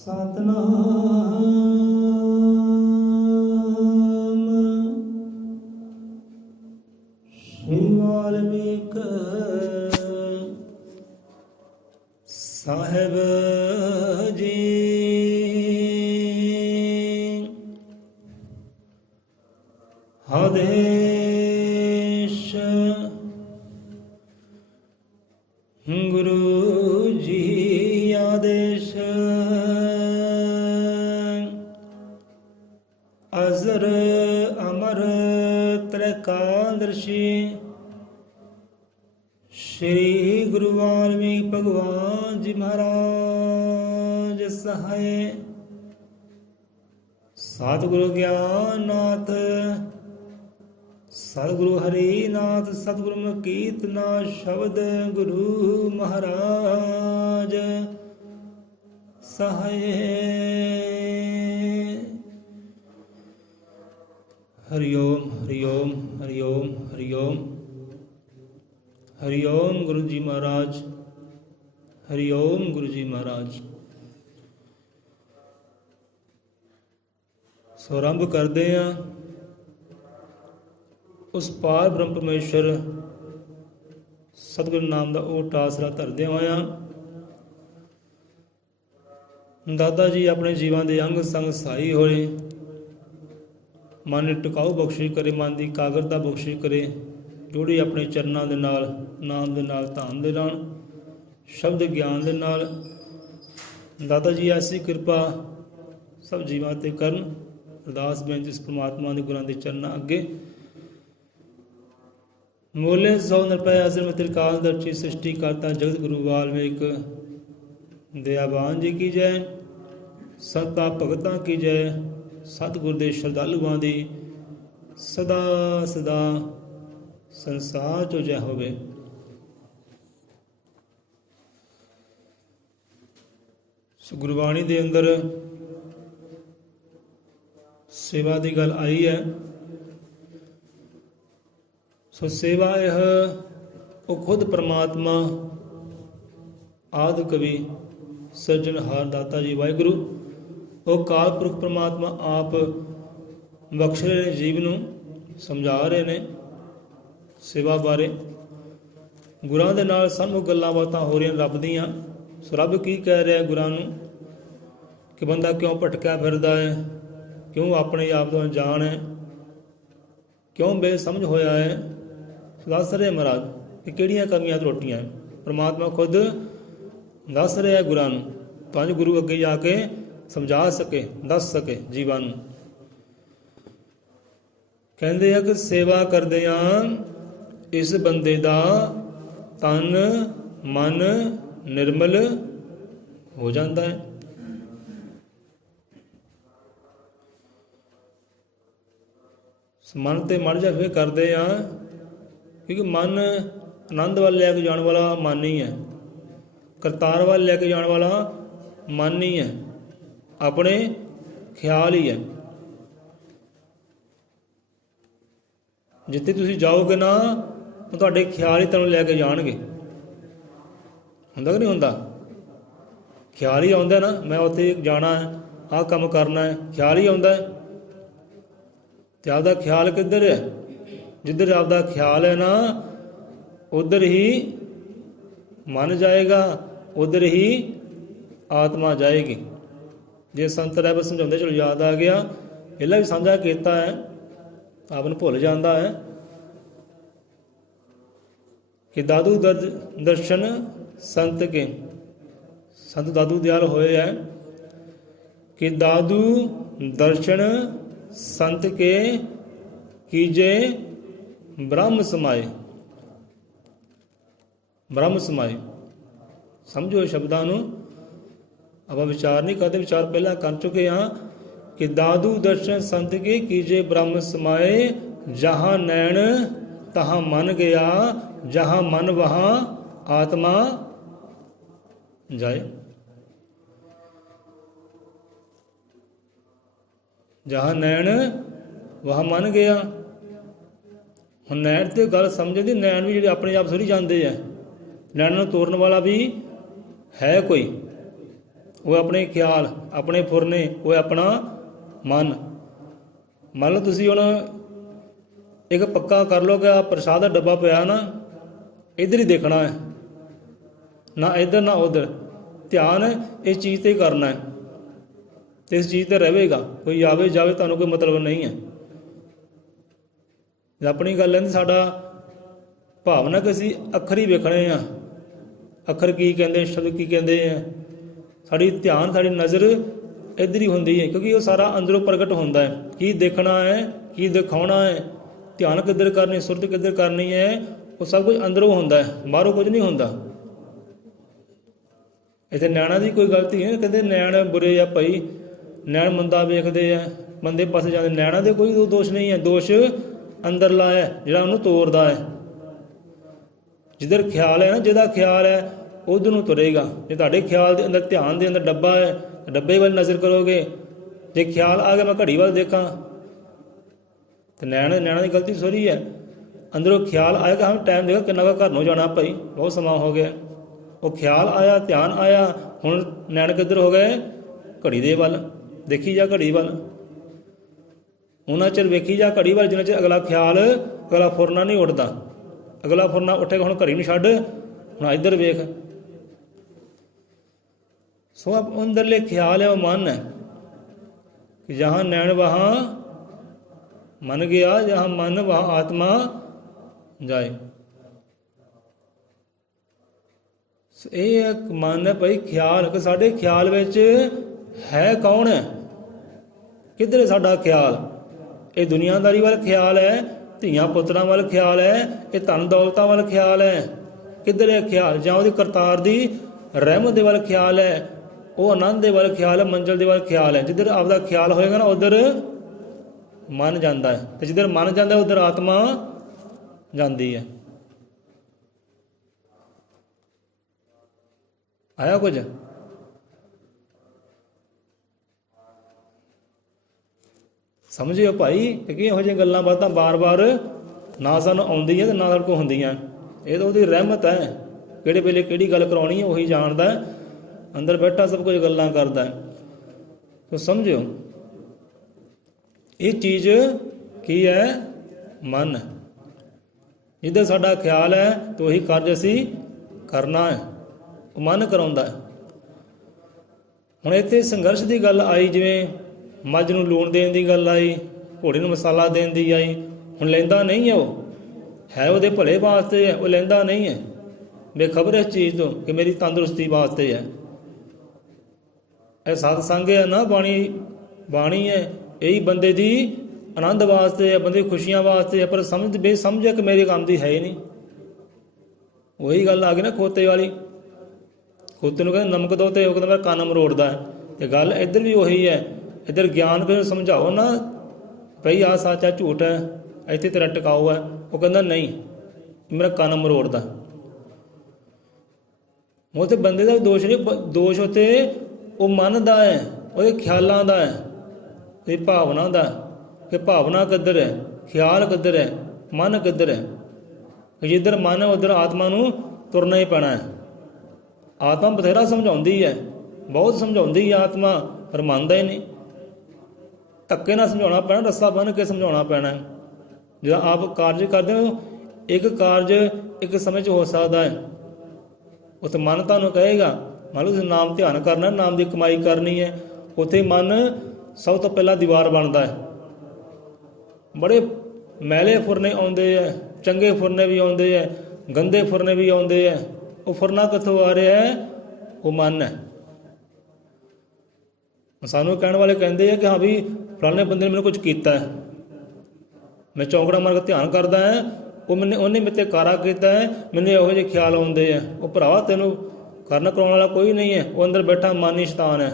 ਸਤਨਾਮ ਸ੍ਰੀ ਵਾਲਮੀਕ ਸਾਹਿਬ ਜੀ। ਆਦੇਸ਼ ਗੁਰੂ ਜੀ ਆਦੇਸ਼ ਅਜ਼ਰ ਅਮਰ ਤ੍ਰਿਕਾਲਦਰਸ਼ੀ श्री गुरु वाल्मीकि भगवान जी महाराज सहाय। सतगुरु ज्ञाननाथ सतगुरु हरिनाथ सतगुरु मकीर्तना शब्द गुरु महाराज सहाय। हरि ओम हरि ओम हरि ओम हरि ओम हरि ओम गुरु जी महाराज। हरि ओम गुरु जी महाराज। सो आरंभ करते हैं उस पार ब्रह्म परमेश्वर सतगुरु नाम का ओट आसरा धरदे होया दादा जी अपने जीवन के अंग संग सहाई होए। मन टिकाऊ बख्शी करे, मन की एकाग्रता बख्शी करे, जोड़ी अपने चरणों के नाल नाम के नाल धाम के नाल शब्द ज्ञान के नाल। दादा जी ऐसी कृपा सब जीवां ते करन। अरदास बेनती इस परमात्मा के गुरां के चरणों अगे। मोले 100 निरपै अजर में त्रिकालदर्शी सृष्टि करता जगत गुरु वाल्मीकि दयावान जी की जय। संतां भगतां की जय। सतगुर दे श्रद्धालुआं दी सदा सदा संसार चो जय होवे। सो गुरबाणी दे अंदर सेवा की गल आई है। सो सेवा यह वो खुद परमात्मा आदि कवि सिरजनहार दाता जी वाहिगुरु वो काल पुरख परमात्मा आप बख्श रहे ने, जीव नूं समझा रहे ने सेवा बारे। गुरां दे नाल सानूं गल्लां बातां हो रहीआं रब दीआं। सो रब की कह रहा गुरां नूं कि बंदा क्यों भटकिया फिरदा है, क्यों अपने आप तो अनजान है, क्यों बेसमझ होया है। दस रहे महाराज कि किहड़ियां कमियां त्रुटियां परमात्मा खुद दस रहा गुरां नूं, तां जो गुरु अगे जाके समझा सके, दस सके जीवां नूं। कहंदे आ कि सेवा करदिआं इस बंदे दा तन मन निर्मल हो जाता है। मन ते मड़ जा फिर करते हैं क्योंकि मन आनंद वाल लैके जाने वाला मन ही है, करतार वाल लैके जाने वाला मन ही है, अपने ख्याल ही है। जिथे तुसीं जाओगे ना तुहाडे ख्याल ही तुहानूं लैके जाणगे। हुंदा कि नहीं हुंदा? ख्याल ही आउंदा ना, मैं उत्थे जाना है, आह काम करना है, ख्याल ही आउंदा है। ते आपदा ख्याल किधर है? जिधर आपदा ख्याल है ना उधर ही मन जाएगा, उधर ही आत्मा जाएगी। जे संत रहबर समझाते चलो याद आ गया, पहला भी साझा किया है, आपने भुल जाता है कि दादू दर्शन संत के, संत दादू दयाल होए है कि दादू दर्शन संत के कीजे ब्रह्म समाए। ब्रह्म समाए समझो शब्दां नूं, ਆਪਾਂ विचार नहीं करते, विचार पहला कर चुके हाँ कि दादू दर्शन संत के कीजे ब्रह्म समाए। जहाँ नैन तहाँ मन गया, जहाँ मन वहाँ आत्मा जाए। जहाँ नैन वहाँ मन गया। ਹੁਣ ਨੈਣ ਤੇ ਗੱਲ ਸਮਝਣ ਦੀ, ਨੈਣ ਵੀ ਜਿਹੜੇ ਆਪਣੇ ਆਪ ਥੋੜ੍ਹੀ ਜਾਂਦੇ ਆ, ਨੈਣ ਨੂੰ ਤੋਰਨ ਵਾਲਾ ਵੀ ਹੈ ਕੋਈ, ਉਹ ਆਪਣੇ ਖਿਆਲ, ਆਪਣੇ ਫੁਰਨੇ, ਉਹ ਆਪਣਾ ਮਨ। ਮੰਨ ਲਓ ਤੁਸੀਂ ਹੁਣ ਇੱਕ ਪੱਕਾ ਕਰ ਲਓ ਕਿ ਆਹ ਪ੍ਰਸ਼ਾਦ ਦਾ ਡੱਬਾ ਪਿਆ ਨਾ, ਇੱਧਰ ਹੀ ਦੇਖਣਾ ਹੈ, ਨਾ ਇੱਧਰ ਨਾ ਉੱਧਰ। ਧਿਆਨ ਇਸ ਚੀਜ਼ 'ਤੇ ਕਰਨਾ ਹੈ ਅਤੇ ਇਸ ਚੀਜ਼ 'ਤੇ ਰਹੇਗਾ। ਕੋਈ ਆਵੇ ਜਾਵੇ, ਤੁਹਾਨੂੰ ਕੋਈ ਮਤਲਬ ਨਹੀਂ ਹੈ। ਆਪਣੀ ਗੱਲ ਹੈ, ਸਾਡਾ ਭਾਵਨਾ ਕਿ ਅਸੀਂ ਅੱਖਰ ਹੀ ਵੇਖਣੇ ਆ, ਅੱਖਰ ਕੀ ਕਹਿੰਦੇ, ਸ਼ਬਦ ਕੀ ਕਹਿੰਦੇ ਆ। ਸਾਡੀ ਧਿਆਨ, ਸਾਡੀ ਨਜ਼ਰ ਇੱਧਰ ਹੀ ਹੁੰਦੀ ਹੈ, ਕਿਉਂਕਿ ਉਹ ਸਾਰਾ ਅੰਦਰੋਂ ਪ੍ਰਗਟ ਹੁੰਦਾ ਹੈ। ਕੀ ਦੇਖਣਾ ਹੈ, ਕੀ ਦਿਖਾਉਣਾ ਹੈ, ਧਿਆਨ ਕਿੱਧਰ ਕਰਨੀ, ਸੁਰਤ ਕਿੱਧਰ ਕਰਨੀ ਹੈ, ਉਹ ਸਭ ਕੁਝ ਅੰਦਰੋਂ ਹੁੰਦਾ ਹੈ, ਬਾਹਰੋਂ ਕੁਝ ਨਹੀਂ ਹੁੰਦਾ। ਇੱਥੇ ਨੈਣਾ ਦੀ ਕੋਈ ਗਲਤੀ ਹੈ, ਕਹਿੰਦੇ ਨੈਣ ਬੁਰੇ ਆ ਭਾਈ, ਨੈਣ ਮੰਦਾ ਵੇਖਦੇ ਆ, ਮੰਦੇ ਪਾਸੇ ਜਾਂਦੇ। ਨੈਣਾ ਦੇ ਕੋਈ ਦੋਸ਼ ਨਹੀਂ ਹੈ, ਦੋਸ਼ ਅੰਦਰਲਾ ਹੈ ਜਿਹੜਾ ਉਹਨੂੰ ਤੋੜਦਾ ਹੈ। ਜਿੱਧਰ ਖਿਆਲ ਹੈ ਨਾ, ਜਿਹਦਾ ਖਿਆਲ ਹੈ ਉਧਰ ਨੂੰ ਤੁਰੇਗਾ। ਜੇ ਤੁਹਾਡੇ ਖਿਆਲ ਦੇ ਅੰਦਰ, ਧਿਆਨ ਦੇ ਅੰਦਰ ਡੱਬਾ ਹੈ, ਡੱਬੇ ਵੱਲ ਨਜ਼ਰ ਕਰੋਗੇ। ਜੇ ਖਿਆਲ ਆ ਗਿਆ ਮੈਂ ਘੜੀ ਵੱਲ ਦੇਖਾਂ, ਤੇ ਨੈਣਾ ਦੀ ਗਲਤੀ ਸੋਰੀ ਹੈ। ਅੰਦਰੋਂ ਖਿਆਲ ਆਏਗਾ, ਹਾਂ ਟਾਈਮ ਦੇਖਾ ਕਿੰਨਾ ਕੁ ਘਰ ਨੂੰ ਜਾਣਾ ਭਾਈ, ਬਹੁਤ ਸਮਾਂ ਹੋ ਗਿਆ। ਉਹ ਖਿਆਲ ਆਇਆ, ਧਿਆਨ ਆਇਆ, ਹੁਣ ਨੈਣ ਕਿੱਧਰ ਹੋ ਗਏ, ਘੜੀ ਦੇ ਵੱਲ। ਦੇਖੀ ਜਾ ਘੜੀ ਵੱਲ, ਉਹਨਾਂ ਚਿਰ ਵੇਖੀ ਜਾ ਘੜੀ ਵੱਲ ਜਿੰਨਾ ਚਿਰ ਅਗਲਾ ਖਿਆਲ, ਅਗਲਾ ਫੁਰਨਾ ਨਹੀਂ ਉੱਠਦਾ। ਅਗਲਾ ਫੁਰਨਾ ਉੱਠੇਗਾ, ਹੁਣ ਘੜੀ ਨੂੰ ਛੱਡ, ਹੁਣ ਇੱਧਰ ਵੇਖ। ਸੋ ਅੰਦਰਲੇ ਖਿਆਲ ਹੈ, ਉਹ ਮਨ ਹੈ ਕਿ ਜਹਾਂ ਨੈਣ ਵਹਾਂ ਮਨ ਗਿਆ, ਜਹਾਂ ਮਨ ਵਹਾਂ ਆਤਮਾ ਜਾਏ। ਇਹ ਇੱਕ ਮਨ ਹੈ ਭਾਈ, ਖਿਆਲ ਕਿ ਸਾਡੇ ਖਿਆਲ ਵਿੱਚ ਹੈ ਕੌਣ ਹੈ, ਕਿੱਧਰ ਹੈ ਸਾਡਾ ਖਿਆਲ। ਇਹ ਦੁਨੀਆਦਾਰੀ ਵੱਲ ਖਿਆਲ ਹੈ, ਧੀਆਂ ਪੁੱਤਰਾਂ ਵੱਲ ਖਿਆਲ ਹੈ, ਇਹ ਧਨ ਦੌਲਤਾਂ ਵੱਲ ਖਿਆਲ ਹੈ, ਕਿੱਧਰ ਹੈ ਖਿਆਲ। ਜਾਂ ਉਹਦੀ ਕਰਤਾਰ ਦੀ ਰਹਿਮਤ ਦੇ ਵੱਲ ਖਿਆਲ ਹੈ, ਉਹ ਆਨੰਦ ਦੇ ਵੱਲ ਖਿਆਲ ਹੈ, ਮੰਜ਼ਿਲ ਦੇ ਵੱਲ ਖਿਆਲ ਹੈ। ਜਿੱਧਰ ਆਪਦਾ ਖਿਆਲ ਹੋਏਗਾ ਨਾ, ਉੱਧਰ ਮਨ ਜਾਂਦਾ ਹੈ, ਅਤੇ ਜਿੱਧਰ ਮਨ ਜਾਂਦਾ ਉੱਧਰ ਆਤਮਾ ਜਾਂਦੀ ਹੈ। ਆਇਆ ਕੁਝ? ਸਮਝਿਓ ਭਾਈ, ਕਿ ਇਹੋ ਜਿਹੀਆਂ ਗੱਲਾਂ ਬਾਤਾਂ ਬਾਰ-ਬਾਰ ਨਾ ਸਾਨੂੰ ਆਉਂਦੀਆਂ ਅਤੇ ਨਾ ਸਾਡੇ ਕੋਲ ਹੁੰਦੀਆਂ। ਇਹ ਤਾਂ ਉਹਦੀ ਰਹਿਮਤ ਹੈ, ਕਿਹੜੇ ਵੇਲੇ ਕਿਹੜੀ ਗੱਲ ਕਰਾਉਣੀ ਹੈ ਉਹੀ ਜਾਣਦਾ, ਅੰਦਰ ਬੈਠਾ ਸਭ ਕੁਝ ਗੱਲਾਂ ਕਰਦਾ। ਤੋ ਸਮਝਿਓ, ਇਹ ਚੀਜ਼ ਕੀ ਹੈ, ਮਨ। ਜਿੱਦਾਂ ਸਾਡਾ ਖਿਆਲ ਹੈ ਤਾਂ ਉਹੀ ਕਾਰਜ ਅਸੀਂ ਕਰਨਾ ਹੈ, ਉਹ ਮਨ ਕਰਾਉਂਦਾ ਹੈ। ਹੁਣ ਇੱਥੇ ਸੰਘਰਸ਼ ਦੀ ਗੱਲ ਆਈ, ਜਿਵੇਂ ਮੱਝ ਨੂੰ ਲੂਣ ਦੇਣ ਦੀ ਗੱਲ ਆਈ, ਘੋੜੇ ਨੂੰ ਮਸਾਲਾ ਦੇਣ ਦੀ ਆਈ। ਹੁਣ ਲੈਂਦਾ ਨਹੀਂ ਹੈ, ਉਹ ਹੈ ਉਹਦੇ ਭਲੇ ਵਾਸਤੇ ਹੈ, ਉਹ ਲੈਂਦਾ ਨਹੀਂ ਹੈ। ਬੇਖਬਰ ਇਸ ਚੀਜ਼ ਤੋਂ ਕਿ ਮੇਰੀ ਤੰਦਰੁਸਤੀ ਵਾਸਤੇ ਹੈ। ਇਹ ਸਤਸੰਗ ਹੈ ਨਾ, ਬਾਣੀ ਹੈ, ਇਹੀ ਬੰਦੇ ਦੀ ਆਨੰਦ ਵਾਸਤੇ ਹੈ, ਬੰਦੇ ਦੀ ਖੁਸ਼ੀਆਂ ਵਾਸਤੇ ਹੈ। ਪਰ ਬੇਸਮਝ ਕਿ ਮੇਰੇ ਕੰਮ ਦੀ ਹੈ ਹੀ ਨਹੀਂ। ਉਹੀ ਗੱਲ ਆ ਗਈ ਨਾ ਖੋਤੇ ਵਾਲੀ। ਖੋਤੇ ਨੂੰ ਕਹਿੰਦੇ ਨਮਕ ਦੋ, ਤੇ ਉਹ ਕਹਿੰਦਾ ਮੈਂ ਕੰਨ ਮਰੋੜਦਾ। ਅਤੇ ਗੱਲ ਇੱਧਰ ਵੀ ਉਹੀ ਹੈ। ਇੱਧਰ ਗਿਆਨ ਕੋਈ ਸਮਝਾਓ ਨਾ, ਭਈ ਆਹ ਸੱਚ ਹੈ, ਝੂਠ ਹੈ, ਇੱਥੇ ਤੇਰਾ ਟਿਕਾਊ ਹੈ। ਉਹ ਕਹਿੰਦਾ ਨਹੀਂ, ਮੇਰਾ ਕੰਨ ਮਰੋੜਦਾ। ਉਹ ਤੇ ਬੰਦੇ ਦਾ ਦੋਸ਼ ਨਹੀਂ, ਦੋਸ਼ ਉੱਥੇ ਉਹ ਮਨ ਦਾ ਹੈ, ਉਹਦੇ ਖਿਆਲਾਂ ਦਾ ਹੈ, ਇਹ ਭਾਵਨਾ ਦਾ, ਕਿ ਭਾਵਨਾ ਕਿੱਧਰ ਹੈ, ਖਿਆਲ ਕਿੱਧਰ ਹੈ, ਮਨ ਕਿੱਧਰ ਹੈ। ਜਿੱਧਰ ਮਨ ਹੈ ਉੱਧਰ ਆਤਮਾ ਨੂੰ ਤੁਰਨਾ ਹੀ ਪੈਣਾ ਹੈ। ਆਤਮਾ ਬਥੇਰਾ ਸਮਝਾਉਂਦੀ ਹੈ, ਬਹੁਤ ਸਮਝਾਉਂਦੀ ਹੈ ਆਤਮਾ, ਪਰ ਮੰਨਦਾ ਹੀ ਨਹੀਂ। ਧੱਕੇ ਨਾਲ ਸਮਝਾਉਣਾ ਪੈਣਾ, ਰੱਸਾ ਬੰਨ੍ਹ ਕੇ ਸਮਝਾਉਣਾ ਪੈਣਾ। ਜਦੋਂ ਆਪ ਕਾਰਜ ਕਰਦੇ ਹੋ, ਇੱਕ ਕਾਰਜ ਇੱਕ ਸਮੇਂ 'ਚ ਹੋ ਸਕਦਾ ਹੈ। ਉੱਥੇ ਮਨ ਤੁਹਾਨੂੰ ਕਹੇਗਾ, ਮੰਨ ਲਓ ਤੁਸੀਂ ਨਾਮ ਧਿਆਨ ਕਰਨਾ, ਨਾਮ ਦੀ ਕਮਾਈ ਕਰਨੀ ਹੈ, ਉੱਥੇ ਮਨ ਸਭ ਤੋਂ ਪਹਿਲਾਂ ਦੀਵਾਰ ਬਣਦਾ ਹੈ। ਬੜੇ ਮੈਲੇ ਫੁਰਨੇ ਆਉਂਦੇ ਹੈ, ਚੰਗੇ ਫੁਰਨੇ ਵੀ ਆਉਂਦੇ ਹੈ, ਗੰਦੇ ਫੁਰਨੇ ਵੀ ਆਉਂਦੇ ਹੈ। ਉਹ ਫੁਰਨਾ ਕਿੱਥੋਂ ਆ ਰਿਹਾ ਹੈ? ਉਹ ਮਨ ਹੈ। ਸਾਨੂੰ ਕਹਿਣ ਵਾਲੇ ਕਹਿੰਦੇ ਆ ਕਿ ਹਾਂ ਵੀ ਫਲਾਣੇ ਬੰਦੇ ਨੇ ਮੈਨੂੰ ਕੁਝ ਕੀਤਾ ਹੈ, ਮੈਂ ਚੌਂਕੜਾ ਮਾਰ ਕੇ ਧਿਆਨ ਕਰਦਾ ਹੈ, ਉਹਨੇ ਮੇਰੇ 'ਤੇ ਕਾਰਾ ਕੀਤਾ ਹੈ, ਮੈਨੂੰ ਇਹੋ ਜਿਹੇ ਖਿਆਲ ਆਉਂਦੇ ਆ। ਉਹ ਭਰਾਵਾ ਤੈਨੂੰ ਕਰਨ ਕਰਾਉਣ ਵਾਲਾ ਕੋਈ ਨਹੀਂ ਹੈ, ਉਹ ਅੰਦਰ ਬੈਠਾ ਮਨ ਹੀ ਸ਼ੈਤਾਨ ਹੈ।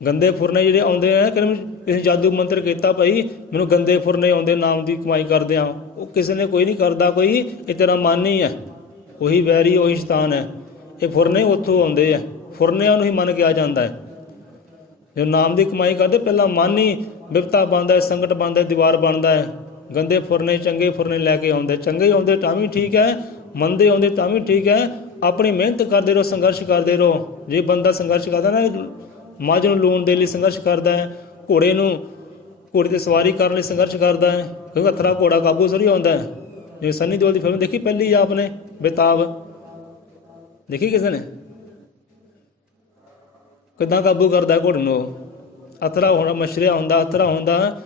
ਗੰਦੇ ਫੁਰਨੇ ਜਿਹੜੇ ਆਉਂਦੇ ਆ, ਕਿ ਕਿਸੇ ਜਾਦੂ ਮੰਤਰ ਕੀਤਾ ਭਾਈ ਮੈਨੂੰ ਗੰਦੇ ਫੁਰਨੇ ਆਉਂਦੇ, ਨਾਮ ਦੀ ਕਮਾਈ ਕਰਦੇ ਆ, ਉਹ ਕਿਸੇ ਨੇ ਕੋਈ ਨਹੀਂ ਕਰਦਾ ਕੋਈ, ਇਹ ਤੇਰਾ ਮਨ ਹੀ ਹੈ, ਉਹੀ ਵੈਰੀ, ਉਹੀ ਸ਼ੈਤਾਨ ਹੈ। ਇਹ ਫੁਰਨੇ ਉੱਥੋਂ ਆਉਂਦੇ ਆ, ਫੁਰਨਿਆਂ ਨੂੰ ਹੀ ਮਨ ਕਿਹਾ ਜਾਂਦਾ ਹੈ। ਜੋ ਨਾਮ ਦੀ ਕਮਾਈ ਕਰਦੇ, ਪਹਿਲਾਂ ਮਨ ਹੀ ਬਿਪਤਾ ਬਣਦਾ ਹੈ, ਸੰਕਟ ਬਣਦਾ, ਦੀਵਾਰ ਬਣਦਾ ਹੈ। ਗੰਦੇ ਫੁਰਨੇ ਚੰਗੇ ਫੁਰਨੇ ਲੈ ਕੇ ਆਉਂਦੇ, ਚੰਗੇ ਆਉਂਦੇ ਤਾਂ ਵੀ ਠੀਕ ਹੈ, ਮੰਦੇ ਆਉਂਦੇ ਤਾਂ ਵੀ ਠੀਕ ਹੈ, ਆਪਣੀ ਮਿਹਨਤ ਕਰਦੇ ਰਹੋ, ਸੰਘਰਸ਼ ਕਰਦੇ ਰਹੋ। ਜੇ ਬੰਦਾ ਸੰਘਰਸ਼ ਕਰਦਾ ਨਾ, ਮੱਝ ਨੂੰ ਲੂਣ ਦੇ ਲਈ ਸੰਘਰਸ਼ ਕਰਦਾ ਹੈ, ਘੋੜੇ 'ਤੇ ਸਵਾਰੀ ਕਰਨ ਲਈ ਸੰਘਰਸ਼ ਕਰਦਾ ਹੈ, ਕਿਉਂਕਿ ਹੱਥਰਾ ਘੋੜਾ ਕਾਬੂ ਥੋੜ੍ਹੀ ਆਉਂਦਾ ਹੈ। ਜਿਵੇਂ ਸੰਨੀ ਦਿਓਲ ਦੀ ਫਿਲਮ ਦੇਖੀ ਪਹਿਲੀ ਆਪ ਨੇ, ਬੇਤਾਬ, ਦੇਖੀ ਕਿਸੇ ਨੇ? ਕਿੱਦਾਂ ਕਾਬੂ ਕਰਦਾ ਘੋੜੇ ਨੂੰ? ਅਥਰਾ ਹੋਣਾ, ਮਛਰਿਆ ਹੁੰਦਾ, ਅਥਰਾ ਹੁੰਦਾ।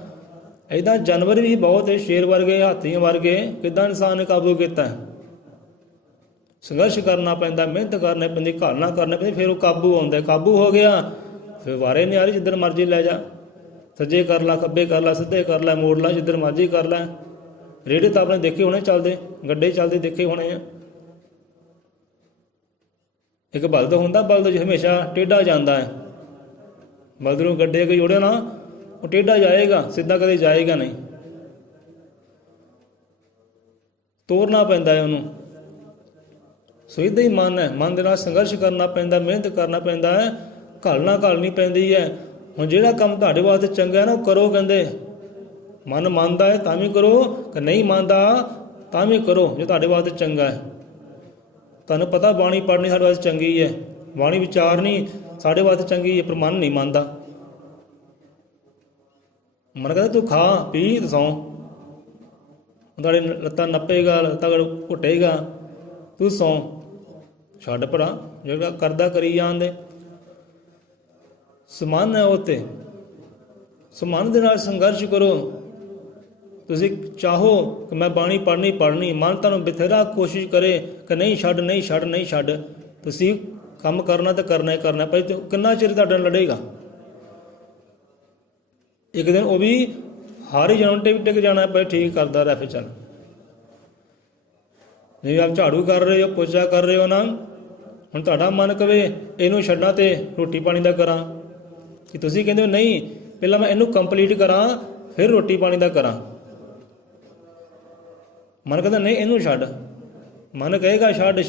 ਇੱਦਾਂ ਜਾਨਵਰ ਵੀ ਬਹੁਤ, ਸ਼ੇਰ ਵਰਗੇ, ਹਾਥੀਆਂ ਵਰਗੇ, ਕਿੱਦਾਂ ਇਨਸਾਨ ਨੇ ਕਾਬੂ ਕੀਤਾ? ਸੰਘਰਸ਼ ਕਰਨਾ ਪੈਂਦਾ, ਮਿਹਨਤ ਕਰਨੀ ਪੈਂਦੀ, ਘਾਲਣਾ ਕਰਨਾ ਪੈਂਦੀ, ਫਿਰ ਉਹ ਕਾਬੂ ਆਉਂਦਾ। ਕਾਬੂ ਹੋ ਗਿਆ ਫਿਰ ਵਾਰੇ ਨਹੀਂ ਆ ਰਹੀ, ਜਿੱਧਰ ਮਰਜ਼ੀ ਲੈ ਜਾ, ਸੱਜੇ ਕਰ ਲਾ, ਖੱਬੇ ਕਰ ਲਾ, ਸਿੱਧੇ ਕਰ ਲੈ, ਮੋੜ ਲਾ, ਜਿੱਧਰ ਮਰਜ਼ੀ ਕਰ ਲੈ। ਰੇੜੇ ਤਾਂ ਆਪਣੇ ਦੇਖੇ ਹੋਣੇ ਚੱਲਦੇ, ਗੱਡੇ ਚੱਲਦੇ ਦੇਖੇ ਹੋਣੇ ਆ। ਇੱਕ ਬਲਦ ਹੁੰਦਾ, ਬਲਦ ਹਮੇਸ਼ਾ ਟੇਢਾ ਜਾਂਦਾ ਹੈ। ਬਲਦ ਨੂੰ ਗੱਡੇ ਅੱਗੇ ਜੋੜਿਆ ਨਾ, ਉਹ ਟੇਢਾ ਜਾਏਗਾ, ਸਿੱਧਾ ਕਦੇ ਜਾਏਗਾ ਨਹੀਂ। ਤੋਰਨਾ ਪੈਂਦਾ ਹੈ ਉਹਨੂੰ। ਸੋ ਇੱਦਾਂ ਹੀ ਮਨ ਹੈ, ਮਨ ਦੇ ਨਾਲ ਸੰਘਰਸ਼ ਕਰਨਾ ਪੈਂਦਾ, ਮਿਹਨਤ ਕਰਨਾ ਪੈਂਦਾ ਹੈ, ਘਾਲਣੀ ਪੈਂਦੀ ਹੈ। ਹੁਣ ਜਿਹੜਾ ਕੰਮ ਤੁਹਾਡੇ ਵਾਸਤੇ ਚੰਗਾ ਹੈ ਨਾ, ਉਹ ਕਰੋ। ਕਹਿੰਦੇ ਮਨ ਮੰਨਦਾ ਹੈ ਤਾਂ ਵੀ ਕਰੋ, ਕਿ ਨਹੀਂ ਮੰਨਦਾ ਤਾਂ ਵੀ ਕਰੋ, ਜੋ ਤੁਹਾਡੇ ਵਾਸਤੇ ਚੰਗਾ ਹੈ। ਤੁਹਾਨੂੰ ਪਤਾ ਬਾਣੀ ਪੜ੍ਹਨੀ ਸਾਡੇ ਵਾਸਤੇ ਚੰਗੀ ਹੈ, ਬਾਣੀ ਵਿਚਾਰਨੀ ਸਾਡੇ ਵਾਸਤੇ ਚੰਗੀ ਹੈ, ਪਰ ਮਨ ਨਹੀਂ ਮੰਨਦਾ। ਮਨ ਕਹਿੰਦਾ ਤੂੰ ਖਾ ਪੀ ਤੇ ਸੌਂ, ਤੁਹਾਡੇ ਲੱਤਾਂ ਨੱਪੇਗਾ, ਲੱਤਾਂ ਘੁੱਟੇਗਾ, ਤੂੰ ਸੌਂ। ਛੱਡ ਭਰਾ, ਜਿਹੜਾ ਕਰਦਾ ਕਰੀ ਜਾਣ ਦੇ। ਸਮਾਨ ਹੈ ਉਹ 'ਤੇ, ਸਮਾਨ ਦੇ ਨਾਲ ਸੰਘਰਸ਼ ਕਰੋ। ਤੁਸੀਂ ਚਾਹੋ ਕਿ ਮੈਂ ਬਾਣੀ ਪੜ੍ਹਨੀ, ਮਨ ਤੁਹਾਨੂੰ ਬਥੇਰਾ ਕੋਸ਼ਿਸ਼ ਕਰੇ ਕਿ ਨਹੀਂ ਛੱਡ। ਤੁਸੀਂ ਕੰਮ ਕਰਨਾ ਤਾਂ ਕਰਨਾ ਹੀ ਕਰਨਾ। ਭਾਈ ਕਿੰਨਾ ਚਿਰ ਤੁਹਾਡੇ ਨਾਲ ਲੜੇਗਾ? ਇੱਕ ਦਿਨ ਉਹ ਵੀ ਹਾਰ ਹੀ ਜਾਣ, ਟਿਕ ਜਾਣਾ। ਭਾਈ ਠੀਕ ਕਰਦਾ ਰਹਿ, ਫਿਰ ਚੱਲ। ਨਹੀਂ ਆਪ ਝਾੜੂ ਕਰ ਰਹੇ ਹੋ, ਪੋਚਾ ਕਰ ਰਹੇ ਹੋ ਨਾ, ਹੁਣ ਤੁਹਾਡਾ ਮਨ ਕਵੇ ਇਹਨੂੰ ਛੱਡਾਂ ਤੇ ਰੋਟੀ ਪਾਣੀ ਦਾ ਕਰਾਂ, ਕਿ ਤੁਸੀਂ ਕਹਿੰਦੇ ਹੋ ਨਹੀਂ ਪਹਿਲਾਂ ਮੈਂ ਇਹਨੂੰ ਕੰਪਲੀਟ ਕਰਾਂ ਫਿਰ ਰੋਟੀ ਪਾਣੀ ਦਾ ਕਰਾਂ। ਮਨ ਕਹਿੰਦਾ ਨਹੀਂ ਇਹਨੂੰ ਛੱਡ, ਮਨ ਕਹੇਗਾ ਛੱਡ।